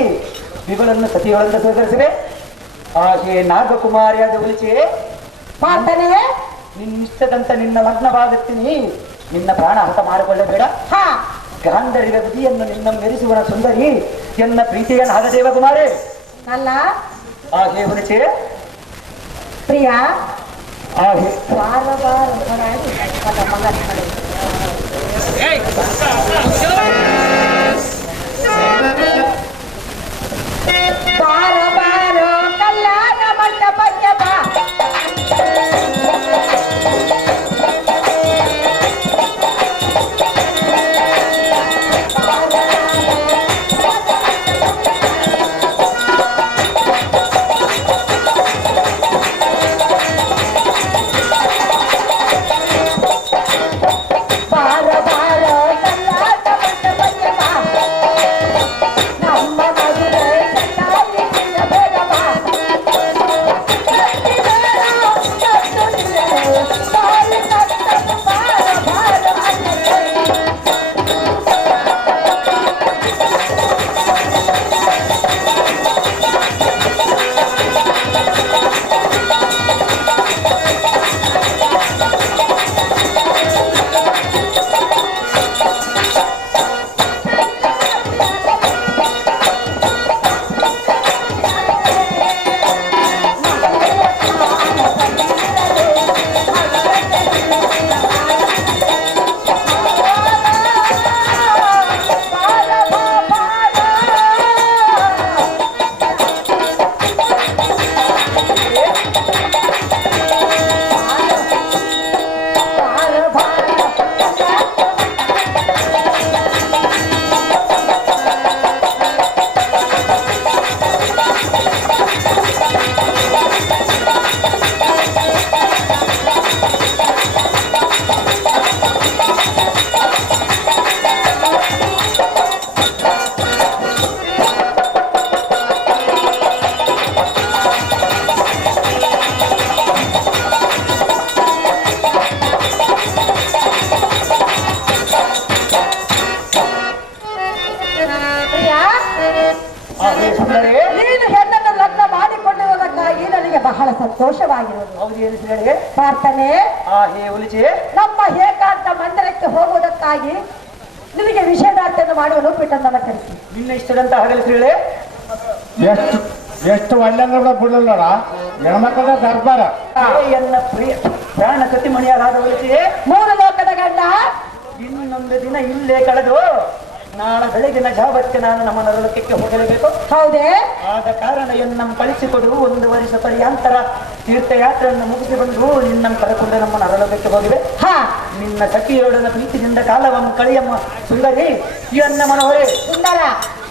ಇವುಗಳನ್ನು ಸತಿಯೊಳಗೆ ಸ್ವೀಕರಿಸಿವೆ. ಹಾಗೆ ನಾಗಕುಮಾರಿಯಾದ ಉಲಿಚಿ ಪಾರ್ಥನೆ ನಿನ್ನಿಷ್ಟದಂತ ನಿನ್ನ ಲಗ್ನವಾಗುತ್ತೀನಿ. ನಿನ್ನ ಪ್ರಾಣ ಹತ ಮಾಡಿಕೊಳ್ಳಬೇಡ. ಗಾಂಧರ್ಯ ವಿಧಿಯನ್ನು ನಿನ್ನ ಮೆರೆಸುವ ಸುಂದರಿ ಎನ್ನ ಪ್ರೀತಿಯ ನಾಗದೇವ ಕುಮಾರಿ ಅಲ್ಲ. ಹಾಗೆ ಉಲಿಚಿ ಪ್ರಿಯ ಹಾಗೆ ಬಾರ ಬಾರೋ ಕಲ್ಯಾಣ ಮಂಟಪಕ್ಕೆ ಬಾ. ವಿಷಯವಾಗಿರುವುದು. ಹೌದು ಏನು ಹೇಳಿ ಪ್ರಾರ್ಥನೆ, ಆ ಹೇ ಹುಲಿಚೆ ನಮ್ಮ ಏಕಾಂತ ಮಂದಿರಕ್ಕೆ ಹೋಗುವುದಕ್ಕಾಗಿ ನಿನಗೆ ವಿಷಯದಾರ್ಥವನ್ನು ಮಾಡುವ ಪೀಠನ ಕರೆಸಿ. ನಿನ್ನ ಇಷ್ಟದಂತ ಹಗಲು ಹೇಳಿ ಎಷ್ಟು ಎಷ್ಟು ಒಳ್ಳೆ ಬಿಡಲ್ಲ ಹೆಣ್ಮಕ್ಕಳ ದರ್ಬಾರ. ಎನ್ನ ಪ್ರಿಯ ಪ್ರಾಣ ಕತಿಮಣಿಯಾದ ಹುಲಿಚೆ 3 ಲೋಕದ ಗಂಡ ಇನ್ನೊಂದು ದಿನ ಇಲ್ಲೇ ಕಳೆದು ನಾಳೆ ಬೆಳಗಿನ ಜಾವಕ್ಕೆ ನಾನು ನಮ್ಮ ನರಲೋಕಕ್ಕೆ ಹೋಗಲೇಬೇಕು. ಹೌದೇ? ಆದ ಕಾರಣ ಎನ್ನಂ ಕಳಿಸಿಕೊಡು. 1 ವರ್ಷ ಪರ್ಯಾಂತರ ತೀರ್ಥಯಾತ್ರೆಯನ್ನು ಮುಗಿಸಿ ಬಂದು ನಿನ್ನಂ ಕರೆಕೊಂಡು ನಮ್ಮ ನರಲೋಕಕ್ಕೆ ಹೋಗಿವೆ. ಹಾ, ನಿನ್ನ ಸಖಿಯೋಡನ ಪ್ರೀತಿಯಿಂದ ಕಾಲವನ್ನು ಕಳೆಯಮ್ಮ ಸುಂದರಿ ಎನ್ನ ಮನೋಹರೇ ಸುಂದರ.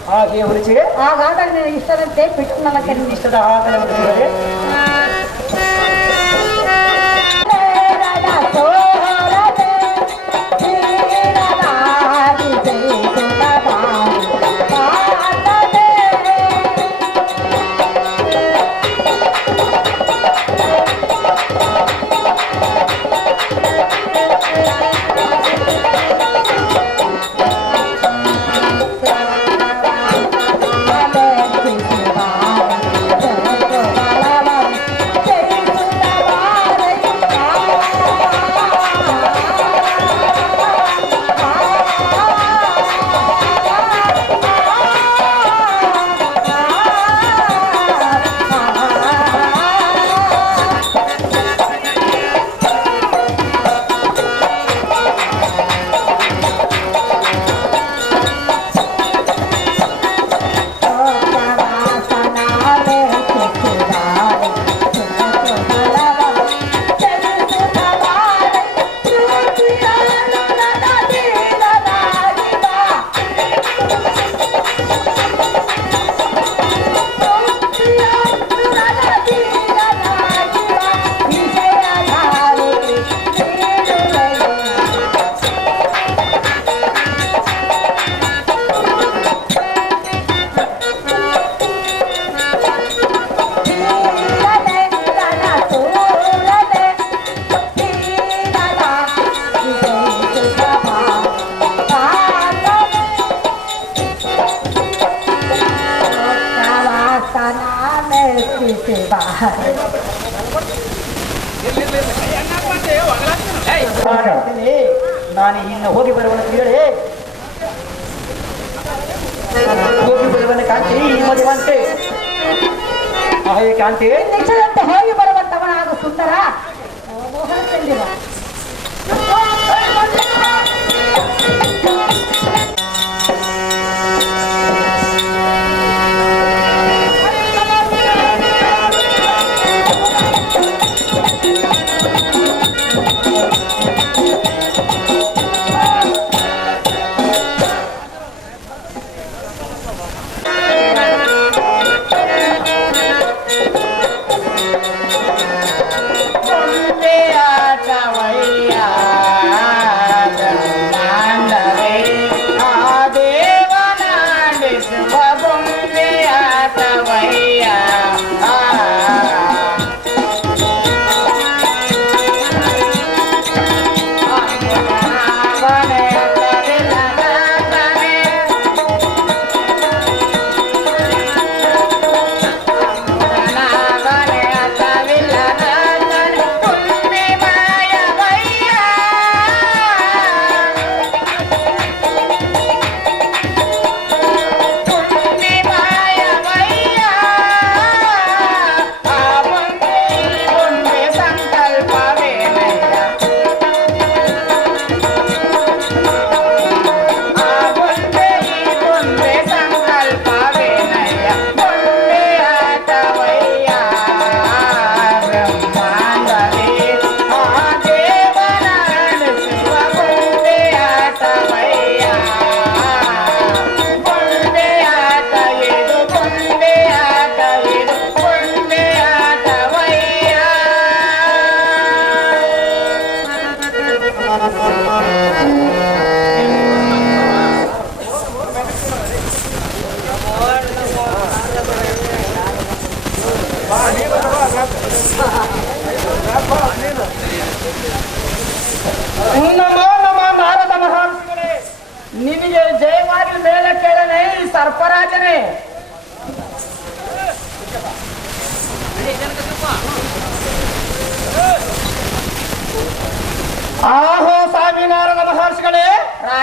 ಹಾಗೆ ಹುಲಿಚೆ ಹಾಗಾದರೆ ನಿನಗೆ ಇಷ್ಟದಂತೆ ಪೀಠನ ಕರೆಸಿ. ಇಷ್ಟದ ಆಗಲೇ ಸುಂದರಿ ನಾನು ಇನ್ನು ಹೋಗಿ ಬರುವನ ಹೇಳಿ ಹೋಗಿ ಬರುವನ ಕಾಂತಿ ಈ ಮದುವಂತೆ ಹೇ ಕಾಂತಿ ನಿಶ್ಚಯದಂತೆ ಹೋಗಿ ಬರುವಂತವನಾದ ಸುಂದರ ಮೋಹನ ಚಂದಿರ. ಆಟವ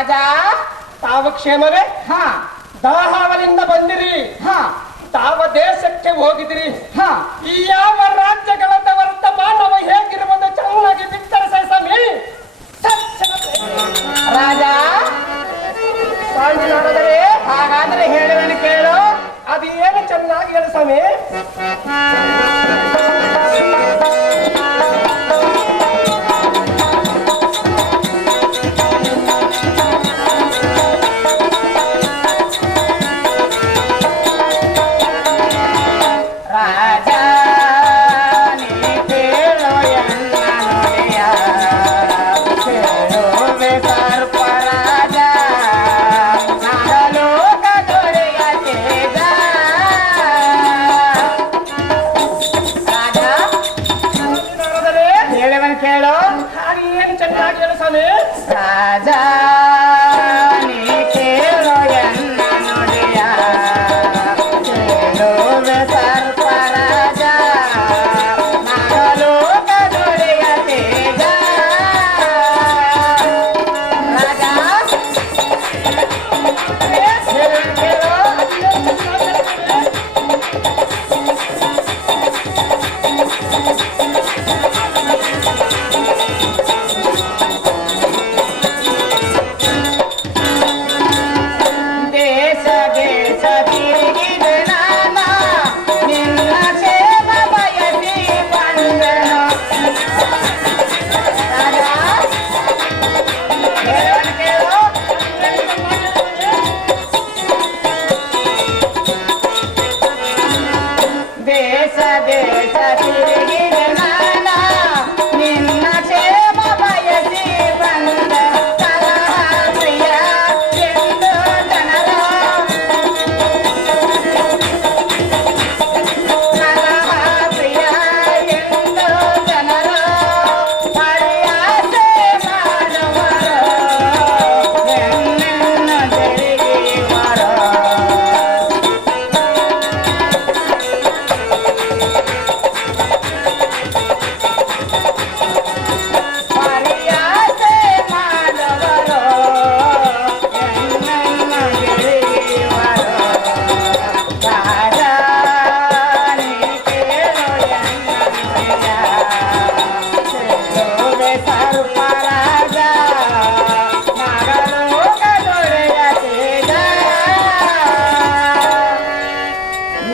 ರಾಜ ತಾವು ಕ್ಷೇಮವೇ? ಹಾ ದಾಹಾವಲಿಂದ ಬಂದಿರಿ, ಹಾ ತಾವ ದೇಶಕ್ಕೆ ಹೋಗಿದಿರಿ. ಹಾ ಈ ಯಾವ ರಾಜ್ಯಗಳ ವರ್ತಮಾನವ ಹೇಗಿರುವುದು ಚೆನ್ನಾಗಿ ಬಿತ್ತರಿಸಿ ಸ್ವಾಮಿ. ರಾಜ ಸ್ವಾಮಿನಾದರೆ ಹಾಗಾದ್ರೆ ಹೇಳುವೆನು ಕೇಳು. ಅದು ಏನು ಚೆನ್ನಾಗಿ ಹೇಳು ಸ್ವಾಮಿ. ರಾಜ ನೀ ಕೇಳು ಎನ್ನ ನುಡಿಯ, ಕೇಳುವೆ ಸರ್ಪ ರಾಜ, ನಾಗಲೋಕ ದೊರೆಯ ತೇಜ. ರಾಜ ಹೇಳುವೆನು ಕೇಳು. ಅದು ಏನು ಚೆನ್ನಾಗಿ ಹೇಳು ಸ್ವಾಮಿ. ರಾಜ ನೀ ಕೇಳು ಎನ್ನ ನುಡಿಯ, ಕೇಳುವೆ ಸರ್ಪ ರಾಜ, ನಾಗಲೋಕ ದೊರೆಯ ತೇಜ. ರಾಜ ಹೇಳುವೆನು ಕೇಳು. ದೇಶ ದೇಶ ತಿರುಗಿದೆ ನಾನಾ, ನಿನ್ನ ಕ್ಷೇಮ ಬಯಸಿ ಬಂದೆನು. ರಾಜ ಹೇಳುವೆನು ಕೇಳು. ದೇಶ ದೇಶ ತಿರುಗಿದೆ ನಾನಾ, ನಿನ್ನ ಕ್ಷೇಮ ಬಯಸಿ ಬಂದ. ಕಲಹ ಪ್ರಿಯ ಎಂದು ಜನರ, ಕಲಹ ಪ್ರಿಯ ಎಂದು ಜನರ ಪರಿಹಾಸೆ ಮಾಡುವರು, ಎನ್ನೆನ್ನು ತಿರುಗಿವರು. ಪರಿಹಾಸೆ ಮಾಡುವರು, ಎನ್ನನ್ನು ಗೆಳೆಯುವರು. ರಾಜ ನೀ ಕೇಳು ಎನ್ನ ನುಡಿಯ, ಕೇಳುವೆ ಸರ್ಪ ರಾಜ, ನಾಗಲೋಕ ದೊರೆಯ ತೇಜ.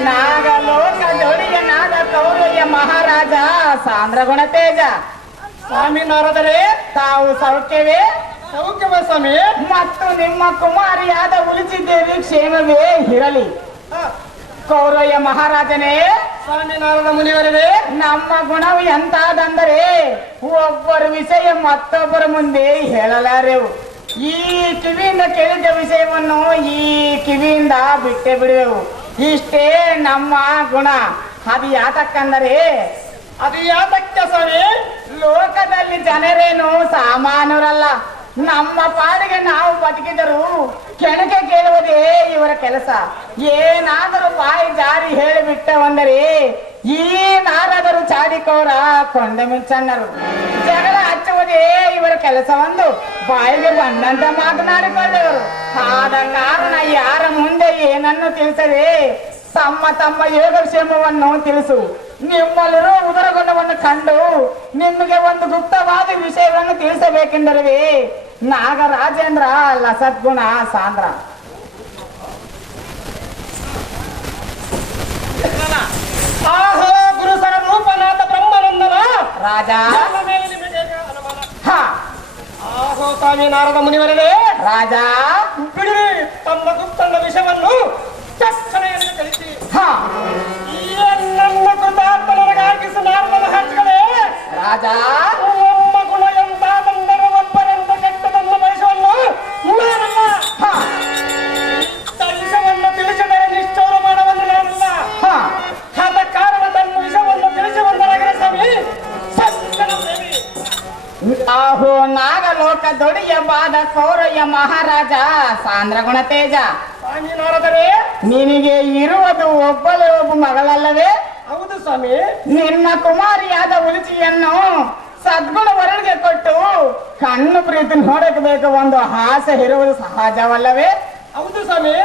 ನಾಗಲೋಕ ದೊರೆಯ ನಾಗ ಕೌರವ್ಯ ಮಹಾರಾಜ ಸಾಂದ್ರಗುಣ ತೇಜ. ಸ್ವಾಮಿನಾರದರೆ ತಾವು ಸೌಖ್ಯವೇ? ಸೌಖ್ಯವ ಸ್ವಾಮಿ. ಮತ್ತು ನಿಮ್ಮ ಕುಮಾರಿಯಾದ ಉಳಿಸಿದ್ದೇವಿ ಕ್ಷೇಮವೇ ಇರಲಿ. ಕೌರವ್ಯ ಮಹಾರಾಜನೇ, ಸ್ವಾಮಿನಾರದ ಮುನಿವರೇ, ನಮ್ಮ ಗುಣವು ಎಂತಾದಂದರೆ ಒಬ್ಬರ ವಿಷಯ ಮತ್ತೊಬ್ಬರ ಮುಂದೆ ಹೇಳಲಾರೆವು. ಈ ಕಿವಿಯಿಂದ ಕೇಳಿದ ವಿಷಯವನ್ನು ಈ ಕಿವಿಯಿಂದ ಬಿಟ್ಟೇ ಬಿಡುವೆವು. ಇಷ್ಟೇ ನಮ್ಮ ಗುಣ. ಅದು ಯಾತಕ್ಕಂದರೆ ಅದು ಯಾತಕ್ಕೆ ಸ್ವಾಮಿ? ಲೋಕದಲ್ಲಿ ಜನರೇನು ಸಾಮಾನ್ಯರಲ್ಲ. ನಮ್ಮ ಪಾಡಿಗೆ ನಾವು ಬದುಕಿದರು ಕೆಣಕೆ ಕೇಳುವುದೇ ಇವರ ಕೆಲಸ. ಏನಾದರೂ ಬಾಯಿ ಜಾರಿ ಹೇಳಿಬಿಟ್ಟವಂದರೆ ಈ ನಾರದರು ಚಾಡಿಕೋರ ಕೊಂಡ ಮಿಂಚಣ್ಣರು. ಜಗಳ ಹಚ್ಚುವುದೇ ಇವರ ಕೆಲಸವೊಂದು ಬಾಯಿಗೆ ಬಂದಂತ ಮಾತನಾಡಿಕೊಳ್ಳುವರು. ಆದ ಕಾರಣ ಯಾರ ಮುಂದೆ ಏನನ್ನು ತಿಳಿಸದೆ ತಮ್ಮ ತಮ್ಮ ಯೋಗಕ್ಷೇಮವನ್ನು ತಿಳಿಸು. ನಿಮ್ಮಲ್ಲಿರೋ ಉದರಗುಣವನ್ನು ಕಂಡು ನಿಮಗೆ ಒಂದು ಗುಪ್ತವಾದ ವಿಷಯವನ್ನು ತಿಳಿಸಬೇಕೆಂದರೆ ನಾಗರಾಜೇಂದ್ರ ಲಸದ್ಗುಣ ಸಾಂದ್ರ. ಆಹೋ ಗುರುಸರ ರೂಪನಾಥ ಬ್ರಹ್ಮಾನಂದನ ರಾಜ ನನ್ನ ಮೇಲೆ ನಿಮಗೆ ಅನುಮಾನ. ಹ ಆಹೋ ಸ್ವಾಮಿನಾರದ ಮುನಿವರೇ, ರಾಜ ಬಿಡಿರಿ ತಮ್ಮ ಗುಪ್ತನ ವಿಷಯವನ್ನು ತಕ್ಷಣೆಯನ್ನು ಕಳಿಸಿ. ಹ ನನ್ನ ಕೃತಾರ್ಥನರಗಾಗಿಸಿ ನಾರದ ಮಹರ್ಷಿಗಳೇ, ರಾಜ ನಮ್ಮ ಗುಣ ಎಂತಾದಂದರೆ ಒಬ್ಬರೆಂದು ಕೆಟ್ಟದನ್ನು ಬಯಸುವನ್ನು ನಾನಲ್ಲ. ಹ ವಿಷವನ್ನು ತಿಳಿಸಿದರೆ ನಿಷ್ಠೂರ ಮಾಡುವನ್ನು ನಾನಲ್ಲ. ಹ ಆದ ಕಾರಣ ತನ್ನ ವಿಷವನ್ನು ತಿಳಿಸುವಂತರಾಗಿರ ಸ್ವಾಮಿ ಸಜ್ಜನ ಪ್ರೇಮಿ. ಆಹೋ ನಾಗಲೋಕ ದೊಡೆಯ ಬಾದ ಕೌರಯ್ಯ ಮಹಾರಾಜ ಸಾಂದ್ರಗುಣ ತೇಜ. ಸ್ವಾಮಿನಾರದರೆ, ನಿನಗೆ ಇರುವುದು ಒಬ್ಬಳೇ ಒಬ್ಬ ಮಗಳಲ್ಲವೇ? ಹೌದು ಸ್ವಾಮಿ. ನಿನ್ನ ಕುಮಾರಿಯಾದ ಉಳಿಚಿಯನ್ನು ಸದ್ಗುಣ ವರಳಿಗೆ ಕೊಟ್ಟು ಕಣ್ಣು ಪ್ರೀತಿ ನೋಡಕ್ ಬೇಕು ಒಂದು ಆಸೆ ಇರುವುದು ಸಹಜವಲ್ಲವೇ? ಹೌದು ಸ್ವಾಮಿ.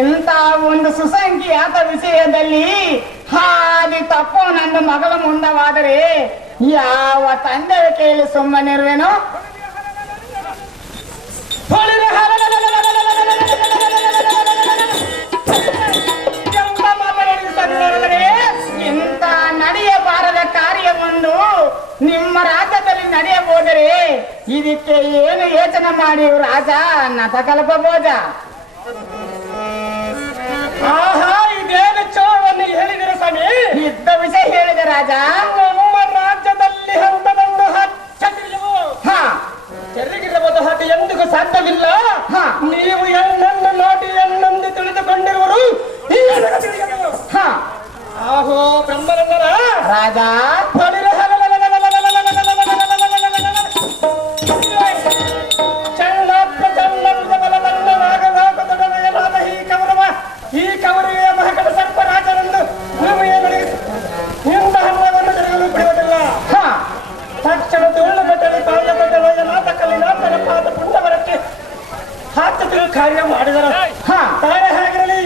ಇಂಥ ಒಂದು ಸುಸಂಖ್ಯಾತ ವಿಷಯದಲ್ಲಿ ಹಾಗೆ ತಪ್ಪು ನನ್ನ ಮಗಳ ಮುಂದವಾದರೆ ಯಾವ ತಂದೆ ಕೇಳಿ ಸುಮ್ಮನಿರುವೆನು? ಇಂಥ ನಡೆಯಬಾರದ ಕಾರ್ಯವೊಂದು ನಿಮ್ಮ ರಾಜ್ಯದಲ್ಲಿ ನಡೆಯಬಹುದರೆ ಇದಕ್ಕೆ ಏನು ಯೋಚನೆ ಮಾಡಿ ರಾಜ ನತ ಕಲ್ಪಬೋದ? ಆಹಾ, ಇದೇನು ಚೋವನ್ನು ಹೇಳಿದಿರ ಸ್ವಾಮಿ? ಇದ್ದ ವಿಷಯ ಹೇಳಿದೆ ರಾಜ. ನಮ್ಮ ರಾಜ್ಯದಲ್ಲಿ ಹಂತದನ್ನು ಹಚ್ಚದಿರುವು ಚೆರ್ರಿಗಿರಬಹುದು, ಹಾಗೆ ಎಂದಿಗೂ ಸಾಧ್ಯವಿಲ್ಲ. ನೀವು ಎಣ್ಣನ್ನು ನೋಡಿ ಎಣ್ಣೆಂದು ತಿಳಿದುಕೊಂಡಿರುವರು ಈ ಆಹೋ ಬ್ರಹ್ಮನಂದರ ರಾಜ. ಈ ಕವರಿಗೆ ಮಹಕಟ ಸರ್ಪರಾಜನೆಂದು ನಿಂದ ಹಣ್ಣವನ್ನು ಜರುಗಲು ಬಿಡುವುದಿಲ್ಲ. ತಕ್ಷಣ ತುಳ್ಳು ಬೆಟ್ಟಲಿ ಪಾಯ ಬೆಟ್ಟಲ ನಾಟಕಲ್ಲಿ ನಾಟಕ ಪಾದ ಪುಂಡವರಕ್ಕೆ ಹಾಕುತ್ತಿರುವ ಕಾರ್ಯ ಮಾಡಿದರ ತಾಳೆ ಹೇಗಿರಲಿ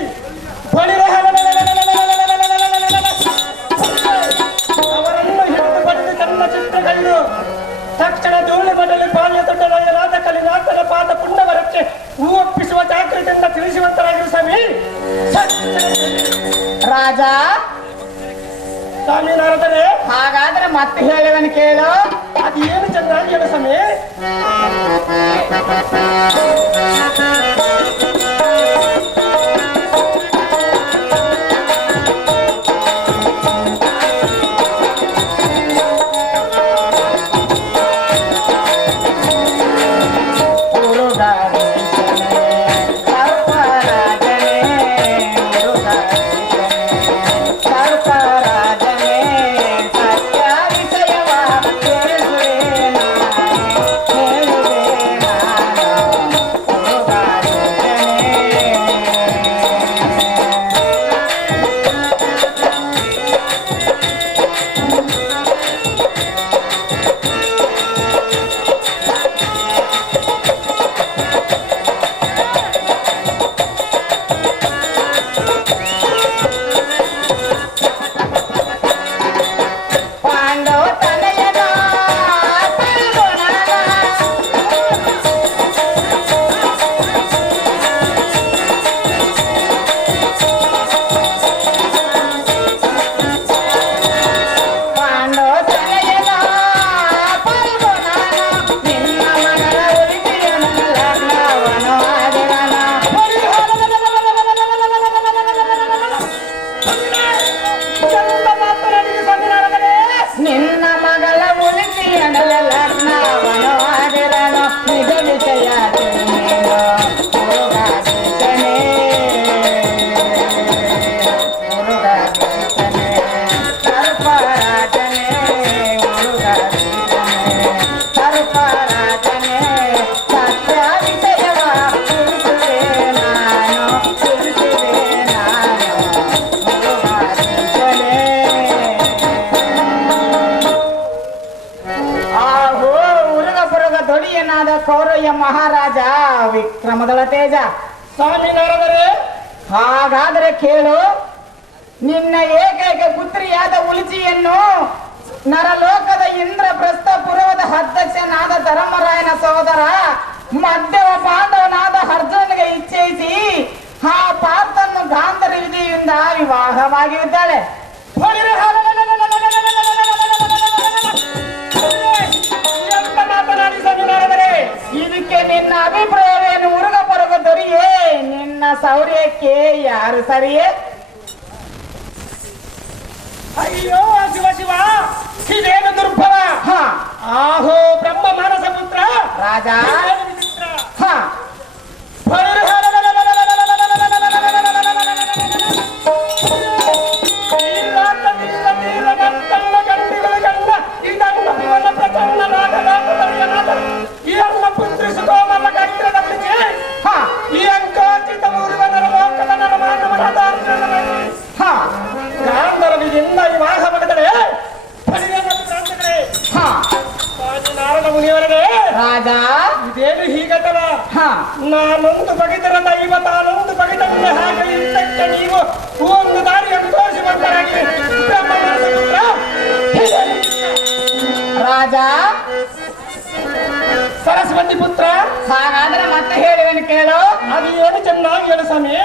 ಅವರನ್ನು ಹಿಡಿದುಕೊಂಡು ತನ್ನ ಚಿತ್ರಗಳು ತಕ್ಷಣ ಧೂಳು ಬಡಲಿ ಪಾಲ್ಯ ದೊಡ್ಡಲ ನಾಟಕಲ್ಲಿ ನಾಟಕ ಪಾದ ಪುಂಡವರಕ್ಕೆ ಒಪ್ಪಿಸುವ ಜಾಗೃತಿಯಿಂದ ತಿಳಿಸುವಂತರಾಗಿರು ಸ್ವಾಮಿ. ರಾಜ ಸ್ವಾಮಿ ನಾರದರೆ, ಹಾಗಾದ್ರೆ ಮತ್ತೆ ಹೇಳುವನು ಕೇಳು. ಅದು ಏನು ಚೆನ್ನಾಗಿ ಹೇಳು ಸ್ವಾಮಿ. ಕೌರಯ್ಯ ಮಹಾರಾಜ ವಿಕ್ರಮದಳ ತೇಜ. ಸ್ವಾಮಿ ನಾರದರೆ, ಹಾಗಾದರೆ ಕೇಳು. ನಿನ್ನ ಏಕೈಕ ಪುತ್ರಿಯಾದ ಉಲಿಚಿಯನ್ನು ನರಲೋಕದ ಇಂದ್ರಪ್ರಸ್ಥ ಪುರವದ ಅಧ್ಯಕ್ಷನಾದ ಧರ್ಮರಾಯನ ಸಹೋದರ ಮಧ್ಯವ ಪಾಂಡವನಾದ ಅರ್ಜುನನಿಗೆ ಇಚ್ಛಯಿಸಿ ಆ ಪಾರ್ಥನ್ನು ಗಾಂಧರ್ವ ವಿಧಿಯಿಂದ ವಿವಾಹವಾಗಿದ್ದಾಳೆ. ಇದಕ್ಕೆ ನಿನ್ನ ಅಭಿಪ್ರಾಯವೇನು? ಹುಡುಗ ಪರಗ ದೊರೆಯೇ ನಿನ್ನ ಶೌರ್ಯಕ್ಕೆ ಯಾರು ಸರಿಯೇ? ಅಯ್ಯೋ ಶಿವ ಶಿವ, ಇದೇನು ದುರ್ಭವ! ಆಹೋ ಬ್ರಹ್ಮ ಮಾನಸ ಪುತ್ರ ರಾಜ. ಗಾಂಧರ್ವಿಯಿಂದ ವಿವಾಹ ಮಾಡಿದರೆ ನಾನೊಂದು ಬಗೆದರ ದೈವ ತಾನೊಂದು ಬಗೆದನ್ನ ಹಾಗೆ ಇಂತಕ್ಕೆ ನೀವು ಒಂದು ದಾರಿಯನ್ನು ತೋರಿಸುವಂತರಾಗಿ ರಾಜ ಸರಸ್ವತಿ ಪುತ್ರ, ಹಾಗಾದ್ರೆ ಮತ್ತೆ ಹೇಳುವೆನು ಕೇಳು. ಅದು ಏನು ಚೆನ್ನಾಗಿ ಹೇಳು ಸ್ವಾಮಿ.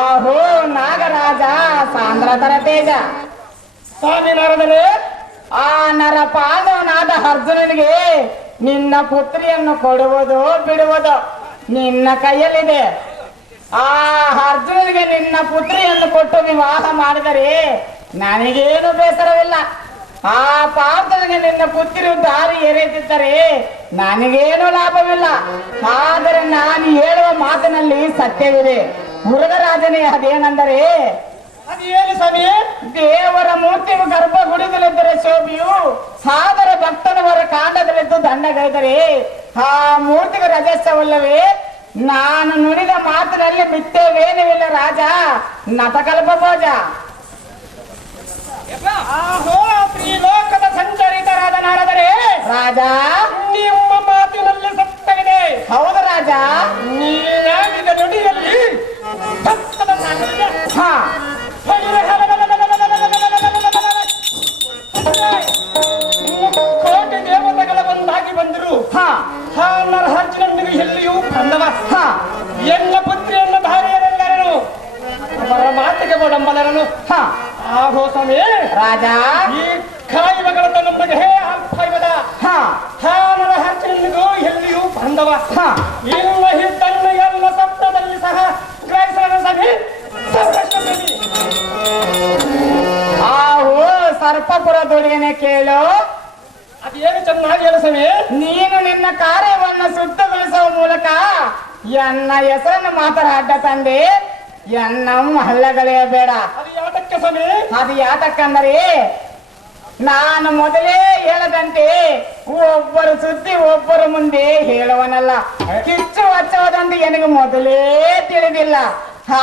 ಆಹೋ ನಾಗರಾಜ ಸಾಂದ್ರತರ ತೇಜ. ಸ್ವಾಮಿ ನಾರದರೇ, ಆ ನರಪಾದವನಾದ ಅರ್ಜುನನಿಗೆ ನಿನ್ನ ಪುತ್ರಿಯನ್ನು ಕೊಡುವುದು ಬಿಡುವುದು ನಿನ್ನ ಕೈಯಲ್ಲಿದೆ. ಆ ಅರ್ಜುನನಿಗೆ ನಿನ್ನ ಪುತ್ರಿಯನ್ನು ಕೊಟ್ಟು ವಿವಾಹ ಮಾಡಿದರೆ ನನಗೇನು ಬೇಸರವಿಲ್ಲ. ಆ ಪಾರ್ಥನಿಗೆ ನಿನ್ನ ಪುತ್ರಿ ದಾರಿ ಎರೆದಿದ್ದರೆ ನನಗೇನು ಲಾಭವಿಲ್ಲ. ಆದರೆ ನಾನು ಹೇಳುವ ಮಾತಿನಲ್ಲಿ ಸತ್ಯವಿದೆ. ಮುರುಘರಾಜನೇ ಅದೇನೆಂದರೆ, ಅದು ಏನು ಸ್ವಾಮಿ? ದೇವರ ಮೂರ್ತಿಯು ಗರ್ಭಗುಡಿದಲ್ಲಿದ್ದರೆ ಶೋಭಿಯು, ಸಾದರ ಭಕ್ತನವರ ಕಾಂಡದಲ್ಲಿದ್ದು ದಂಡಗೈದರೆ ಆ ಮೂರ್ತಿಗೆ ರಜಸ್ಸವಲ್ಲವೇ? ನಾನು ನುಡಿದ ಮಾತಿನಲ್ಲಿ ಮಿಥ್ಯವೇನವಿಲ್ಲ ರಾಜ, ನತಕಲ್ಪ ಭೋಜ. ಆಹೋ ತ್ರಿಲೋಕದ ಸಂಚರಿತರಾದ ನಾರದರೆ, ರಾಜ ನಿಮ್ಮ ಮಾತಿನಲ್ಲಿ ಸತ್ಯವಿದೆ. ಹೌದು ರಾಜ. ನೀನಾಡಿದ ನುಡಿಯಲ್ಲಿ ಸತ್ಯದ ಸಾಂಗತ್ಯ. ಹಾ ಕೋಟಿ ದೇವತೆಗಳ ಒಂದಾಗಿ ಬಂದರು. ಹಾ ಅರ್ಜುನನಿಗೆ ಎಲ್ಲಿಯೂ ಬಂದವ. ಹಾ ಎಲ್ಲ ಪುತ್ರಿಯನ್ನು ಧಾರೆಯರೆಲ್ಲರನು ಅವರ ಮಾತಿಗೆ ಒಡಂಬಲರನು. ಹಾ ಆಹೋ ಸ್ವಾಮಿ ರಾಜ, ಈ ಕಾಯುವಗಳತ್ತ ನಮಗೆ ಹೇ ಅಲ್ಪಾಯುವದ ಹಾ ಹಾನರ ಅರ್ಜುನನಿಗೂ ಎಲ್ಲಿಯೂ ಬಂದವ. ಹಾ ಇಲ್ಲ ಹಿದ್ದನ್ನು ಎಲ್ಲ ಸಪ್ತದಲ್ಲಿ ಸಹ ಗ್ರಹಿಸೋಣ ಸ್ವಾಮಿ. ಆಹೋ ಸರ್ಪಪುರದೊಳಗನೆ ಕೇಳು. ಅದೇನು ಚೆನ್ನಾಗಿ ಹೇಳು ಸ್ವಾಮಿ. ನೀನು ನಿನ್ನ ಕಾರ್ಯವನ್ನು ಶುದ್ಧಗೊಳಿಸುವ ಮೂಲಕ ಎನ್ನ ಹೆಸರನ್ನು ಮಾತ್ರ ಅಡ್ಡ ತಂದೆ ಎನ್ನ ಹಳ್ಳಗಳೆಯಬೇಡ. ಅದು ಯಾತಕ್ಕೆ ಸ್ವಾಮಿ? ಅದು ಯಾತಕ್ಕಂದರೆ ನಾನು ಮೊದಲೇ ಹೇಳದಂತೆ ಒಬ್ಬರು ಸುದ್ದಿ ಒಬ್ಬರು ಮುಂದೆ ಹೇಳುವನಲ್ಲ. ಕಿಚ್ಚು ಹಚ್ಚುವುದೊಂದು ನನಗೆ ಮೊದಲೇ ತಿಳಿದಿಲ್ಲ.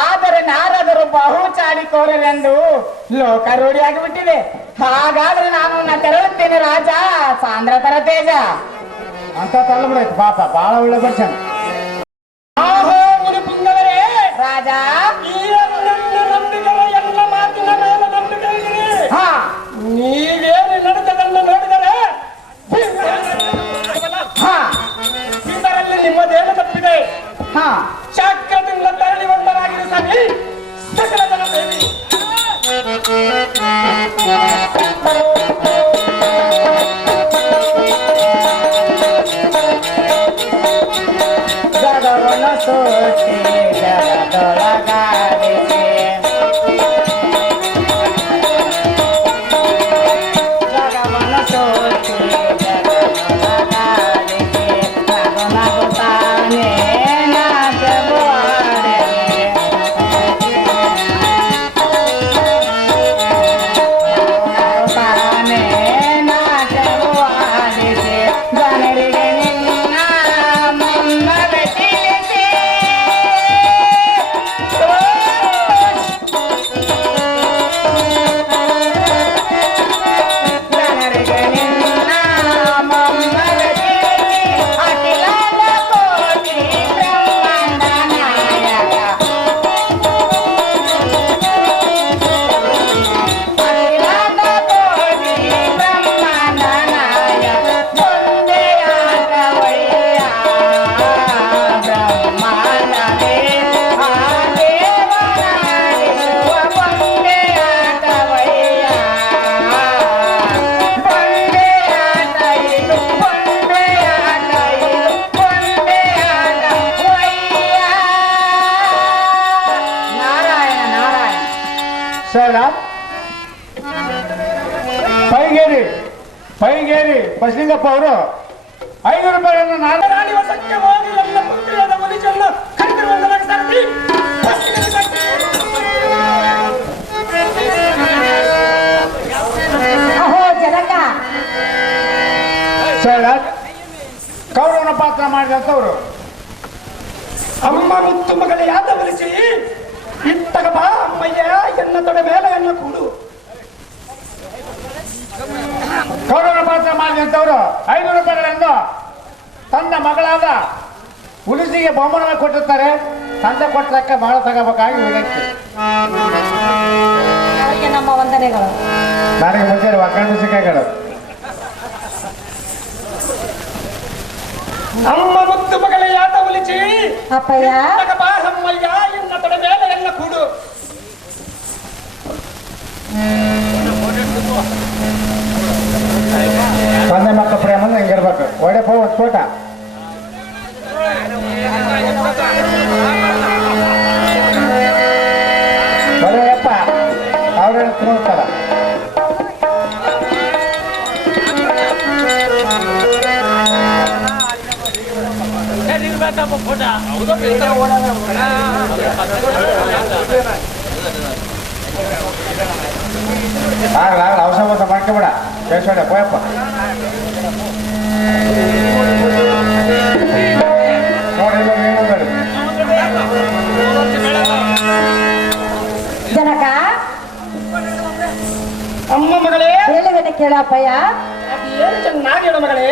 ಆದರೆ ನಾರದರು ಬಹು ಚಾಡಿಕೋರರೆಂದು ಲೋಕ ರೂಢಿಯಾಗಿಬಿಟ್ಟಿದೆ. ಹಾಗಾದ್ರೆ ನಾನು ತೆರಳುತ್ತೇನೆ ರಾಜ, ಸಾಂದ್ರತರ ತೇಜ ಅಂತ ತಳ್ಳಬಿಡೈತೆ. ಪಾಪ ಬಹಳ ಒಳ್ಳೆ ಬರ್ಷನ್. ಆಹೋ ಮುನಿಪುಂಗವರೇ, ರಾಜ ಈ ನಂಬಿಕೆಯ ಎಲ್ಲ ಮಾತಿನ ಮೇಲೆ ನಂಬಿಕೆ ಇದೆ. ಹಾ ನೀವೇನು ನಡೆದದನ್ನು ನೋಡಿದರೆ ಹಾ ಇದರಲ್ಲಿ ನಿಮ್ಮದೇನು ತಪ್ಪಿದೆ. ಹಾ ಚಕ್ರದಿಂದ ತರಳಿ ಒಂದರಾಗಿರು ಸ್ವಾಮಿ. ಸಕಲ ಜನ ದೇವಿ ಸರ್ ಪೈಗೇರಿ ಬಸಲಿಂಗಪ್ಪ ಅವರು 500 ರೂಪಾಯಿಯನ್ನು ನಾನು ರಾಣಿ ವಸಕ್ಕೆ ಹೋಗಿ ನನ್ನ ಪುತ್ರಿಯಾದ ಒಲಿಜನ್ನು ಕರೆದಿರುವಂತ ಸಾರಥಿ ಬಸ್ಸಿನಲ್ಲಿ ಕಟ್ಟಿ. ಅಹೋ ಜನಕ, ಸರ್ ಕೌರವನ ಪಾತ್ರ ಮಾಡಿದಂಥವ್ರು ಅಮ್ಮ ಮುತ್ತು ಮಗಳ ಯಾದ ಒಲಿಸಿ ಇತ್ತಗ ಬಾ ಅಮ್ಮಯ್ಯ ಎನ್ನ ತೊಡೆ ಮೇಲೆ ಎನ್ನ ಕೂಡು. ಕೌರವನ ಪಾತ್ರ ಮಾಡಿದಂಥವ್ರು 500 ರೂಪಾಯಿಗಳನ್ನು ತನ್ನ ಮಗಳಾದ ಉಲಿಸಿಗೆ ಬಹುಮಾನ ಕೊಟ್ಟಿರ್ತಾರೆ. ತಂದೆ ಕೊಟ್ಟಕ್ಕೆ ಬಹಳ ತಗೋಬೇಕಾಗಿ ವಿನಂತಿ. ಅವರಿಗೆ ನಮ್ಮ ವಂದನೆಗಳು. ನನಗೆ ಮುಂಚೆ ಒಗ್ಗರಣೆ ಸಿಕ್ಕಾಗಳು ಅಮ್ಮ ಮುತ್ತು ಮಗಳ ಯಾದ ಒಲಿಸಿ ಅಪ್ಪಯ್ಯ, ಇತ್ತಗ ಬಾ ಅಮ್ಮಯ್ಯ ಎನ್ನ ತೊಡೆ ಮೇಲೆ ಎನ್ನ ಕೂಡು. ತಂದೆ ಮಕ್ಕಳ ಪ್ರೇಮ ಹೆಂಗಿರ್ಬೇಕು. ಒಳ್ಳೆ ಸ್ಫೋಟ ಬರೆಯಪ್ಪ ಅವ್ರೇನು ತಿಳ್ತಾರ. ಆಗಲ್ಲ ಔಷಧ ಮಾಡ್ಕೊಬೇಡ ಬೇಸೋಡೆ ಹೋಯಪ್ಪ. ನೋಡಿ ಜನಕ ಅಮ್ಮ ಮಗಳೇ ಹೇಳಿದರೆ ಕೇಳಪ್ಪಯ್ಯ. ಅದು ಏನು ಚೆನ್ನಾಗಿ ಹೇಳು ಮಗಳೇ.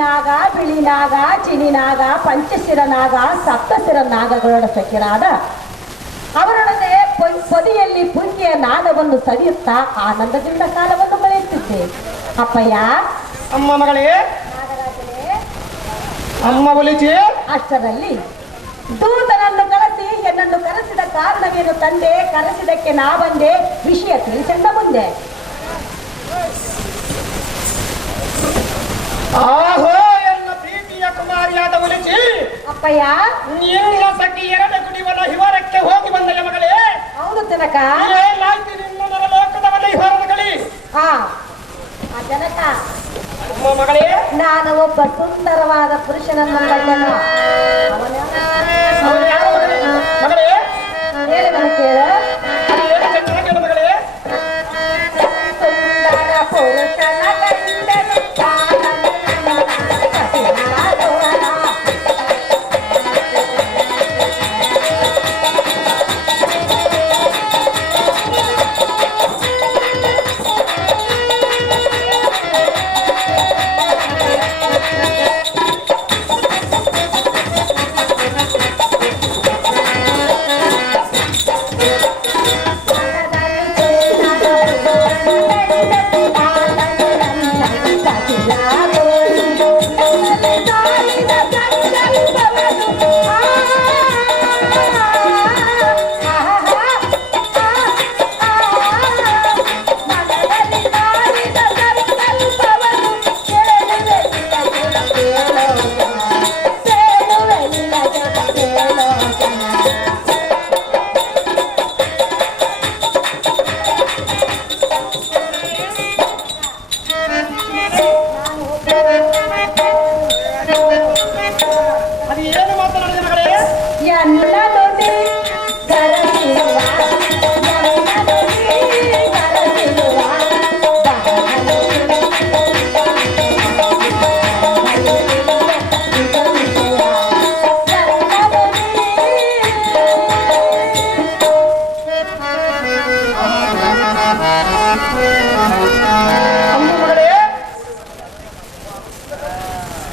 ನಾಗ, ಬಿಳಿ ನಾಗ, ಚಿನಿ ನಾಗ, ಪಂಚಶಿರ ನಾಗ, ಸಪ್ತಶಿರ ನಾಗಗಳೊಡ ಸಖಿರಾದ ಅವರೊಡನೆ ಪೊದಿಯಲ್ಲಿ ಪುಂಜಿಯ ನಾದವನ್ನು ಸವಿಯುತ್ತಾ ಆನಂದದಿಂದ ಕಾಲವನ್ನು ಕಳೆಯುತ್ತಿದ್ದೆ. ಅಪ್ಪಯ್ಯ, ಅಮ್ಮ ಮಗಳೇ, ಅಮ್ಮ ಒಲಿಜಿ. ಅಷ್ಟರಲ್ಲಿ ದೂತನನ್ನು ಕಳಿಸಿ ಎನ್ನನ್ನು ಕರೆಸಿದ ಕಾರಣವೇನು ತಂದೆ, ಕರೆಸಿದಕ್ಕೆ ನಾ ಬಂದೆ, ವಿಷಯ ತಿಳಿಸಂದ ಮುಂದೆ. ಆಹೋ ಎನ್ನ ಪ್ರೀತಿಯ ಕುಮಾರಿಯಾದ ಒಲಿಜಿ. ಅಪ್ಪಯ್ಯ, ನಿನ್ನ ಸಖಿ ಎರಡ ಕುಡಿವನ ಹಿವರಕ್ಕೆ ಹೋಗಿ ಬಂದೆಯ ಮಗಳೇ. ಹೌದು ಜನಕ. ಏನಾಯ್ತು ನಿನ್ನ ನರಲೋಕದವಲ್ಲ ಹಿವರಗಳಿ? ಆ ಜನಕ, ಅಮ್ಮ ಮಗಳೇ, ನಾನು ಒಬ್ಬ ಸುಂದರವಾದ ಪುರುಷನನ್ನು ಕಂಡನು. ಅವನು ಯಾರು ಮಗಳೇ? ಹೇಳಿದನು ಕೇಳು. ಅದು ಏನು ಚೆನ್ನಾಗಿ ಮಗಳೇ? ಸುಂದರ ಪುರುಷನ ಕಂಡನು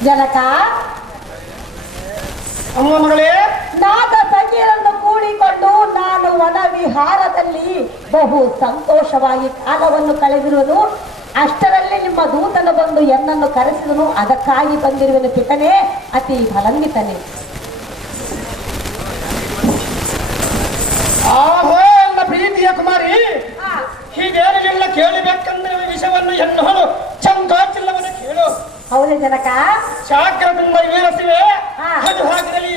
ಜನಕ ಅಮ್ಮ ಮಗಳೇ, ನಾದ ಸಖಿಯರನ್ನು ಕೂಡಿಕೊಂಡು ನಾನು ವನ ವಿಹಾರದಲ್ಲಿ ಬಹು ಸಂತೋಷವಾಗಿ ಕಾಲವನ್ನು ಕಳೆದಿರುವುದು. ಅಷ್ಟರಲ್ಲಿ ನಿಮ್ಮ ದೂತನು ಬಂದು ಎನ್ನನ್ನು ಕರೆಸಿದನು. ಅದಕ್ಕಾಗಿ ಬಂದಿರುವನು ಪಿತನೇ, ಅತಿ ಫಲನ್ವಿತನೇ. ಆಹೋ ನನ್ನ ಪ್ರೀತಿಯ ಕುಮಾರಿ, ಹೀಗೇನಿಲ್ಲ ಕೇಳಬೇಕಂದ್ರೆ ವಿಷಯವನ್ನು ಎನ್ನೋಳು ಚಂದಾಚಿಲ್ಲವನ್ನ ಕೇಳು. ಹೌದೇ ಜನಕ? ಶಾಕ್ರದಿಂದ ವಿವರಿಸಿವೆ. ಅದು ಹಾಗಿರಲಿ,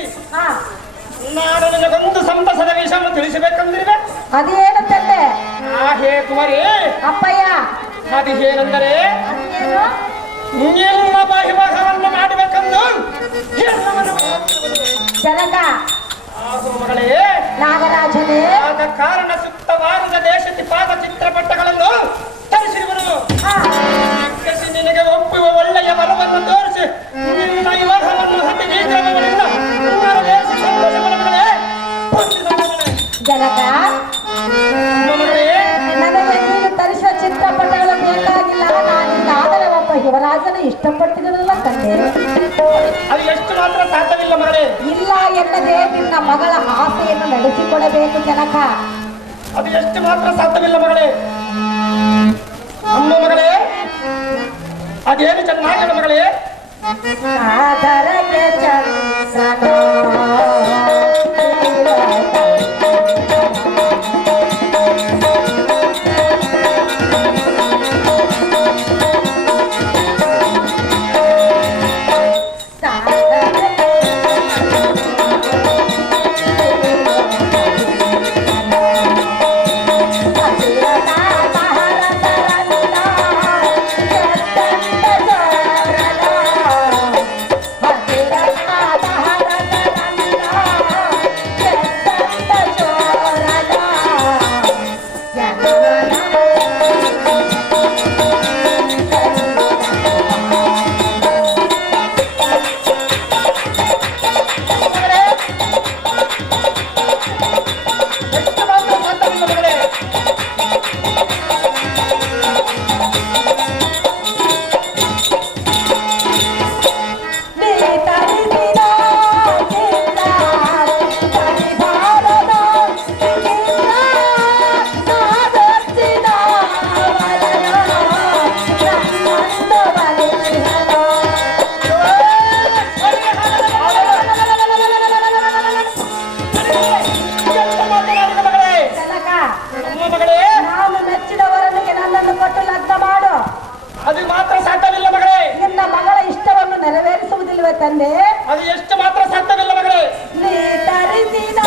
ನಾನು ನಿನಗೊಂದು ಸಂತಸದ ವಿಷಯವನ್ನು ತಿಳಿಸಬೇಕಂದಿರುವೆ. ಅದೇನು ತಂದೆ? ಹೇ ಕುಮಾರಿ ಅಪ್ಪಯ್ಯ, ಅದು ಏನೆಂದರೆ ಅದೇನು? ಎಲ್ಲ ಬಾಹಿವಾಹವನ್ನು ಮಾಡಬೇಕೆಂದು ಜನಕ ಮಗಳೇ, ನಾಗರಾಜನೇ, ಆದ ಕಾರಣ ಸುತ್ತವಾರದ ದೇಶದ ಪಾದ ಚಿತ್ರಪಟಗಳನ್ನು ತರಿಸಿರುವನು. ನಿನಗೆ ಒಪ್ಪುವ ಒಳ್ಳೆಯ ಬಲವನ್ನು ತೋರಿಸಿ ನಿನ್ನ ವಿವಾಹವನ್ನು ಅತಿ ವಿಗ್ರಹಗಳಿಂದ ಜನಕ, ಮಗಳೇ, ನನಗೆ ನೀನು ತರಿಸುವ ಚಿತ್ರಪಟಗಳು ಬೇಕಾಗಿಲ್ಲ. ನಾನಿಂದಾದರೆ ಒಬ್ಬ ಯುವರಾಜನ ಇಷ್ಟಪಟ್ಟಿರಲಿಲ್ಲ ತಂದೆ. ಅದು ಎಷ್ಟು ಮಾತ್ರ ಸಾಧ್ಯವಿಲ್ಲ ಮಗಳೇ. ಇಲ್ಲ ಎನ್ನದೆ ನಿನ್ನ ಮಗಳ ಆಸೆಯನ್ನು ನಡೆಸಿಕೊಡಬೇಕು ಜನಕ. ಅದು ಎಷ್ಟು ಮಾತ್ರ ಸಾಧ್ಯವಿಲ್ಲ ಮಗಳೇ. ಅಮ್ಮ ಮಗಳೇ, ಅದೇನು ಚೆನ್ನಾಗಿದೆ ಮಗಳೇ. ಆದರಕ್ಕೆ ಚಂದ್ರನ ತಂದೆ. ಅದು ಎಷ್ಟು ಮಾತ್ರ ಸಾಧ್ಯವಿಲ್ಲ ಮಗಳೇ. ನೀ ತರಿಸಿದ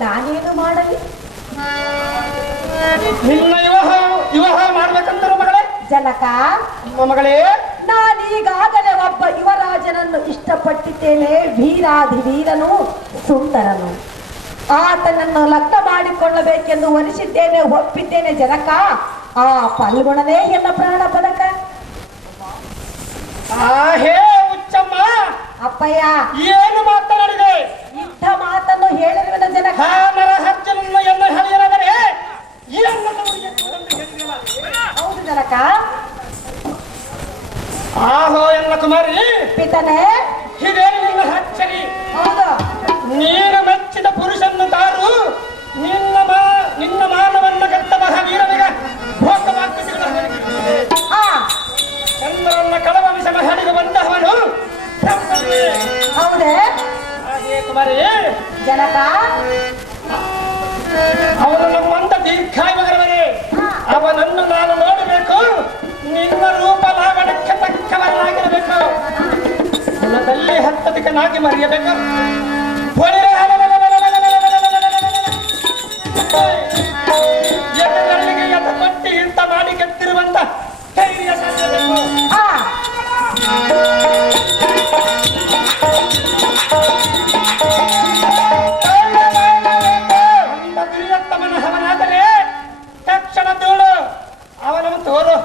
ನಾನೇನು ಮಾಡಲಿ? ನಿನ್ನ ವಿವಾಹ ಮಾಡ್ಬೇಕಂತರು ಮಗಳೇ. ಜನಕ ಮಗಳೇ, ನಾನೀಗಾಗಲೇ ಒಬ್ಬ ಯುವರಾಜನನ್ನು ಇಷ್ಟಪಟ್ಟಿದ್ದೇನೆ. ವೀರಾಧಿ ವೀರನು, ಸುಂದರನು. ಆತನನ್ನು ಲಗ್ನ ಮಾಡಿಕೊಳ್ಳಬೇಕೆಂದು ವರಿಸಿದ್ದೇನೆ, ಒಪ್ಪಿದ್ದೇನೆ ಜನಕ. ಆ ಫಲ್ಗುಣನೇ ಎಲ್ಲ ಪ್ರಾಣ ಪದಕ. ಹೇ ಹುಚ್ಚಮ್ಮ, ಅಪ್ಪಯ್ಯ ಏನು ಮಾತನಾಡಿದೆ? ಇಂಥ ಮಾತನ್ನು ಹೇಳಿರುವನ ಜನಕ. ನರಹರ್ಜನನ್ನು ಎಲ್ಲ ಹೇಳಿದರೆ ಹೌದು ಜನಕ. ಆಹೋ ಎಲ್ಲ ಕುಮಾರಿ ಪಿತನೆ, ಇದೇ ನಿನ್ನ ಹಚ್ಚರಿ. ಹೌದು, ನೀನು ಮೆಚ್ಚಿದ ಪುರುಷನ್ನು ತಾರು ನಿನ್ನ ಮಾನವನ್ನ ಕಟ್ಟ ಮಹಾವೀರನಿಗ ಚಂದ್ರನ್ನ ಕಳವ ವಿಷಮ ಹಡಿಗೆ ಬಂದವನು ಹೌದೇ ಹಾಗೆ ಕುಮಾರಿ ಜನಕ. ಅವನು ನಮ್ಮಂತ ದೀರ್ಘಾಯುವರವರೇ. ಅವನನ್ನು ನಾನು ನೋಡಬೇಕು. ಮನುಷ್ಯನಾಗಿ ಮರೆಯಬೇಕು. ಎದುರಿಗೆ ಎದ ಕೊಟ್ಟಿ ಇಂತ ಮಾಡಿ ಗೆದ್ದಿರುವಂತ ಧೈರ್ಯ ಸಾಧ್ಯಬೇಕು. ನಮ್ಮ ಗುರಿಯತ್ತ ಮನಃವನಾದರೆ ತಕ್ಷಣ ತೋಳು ಅವನನ್ನು ತೋರು.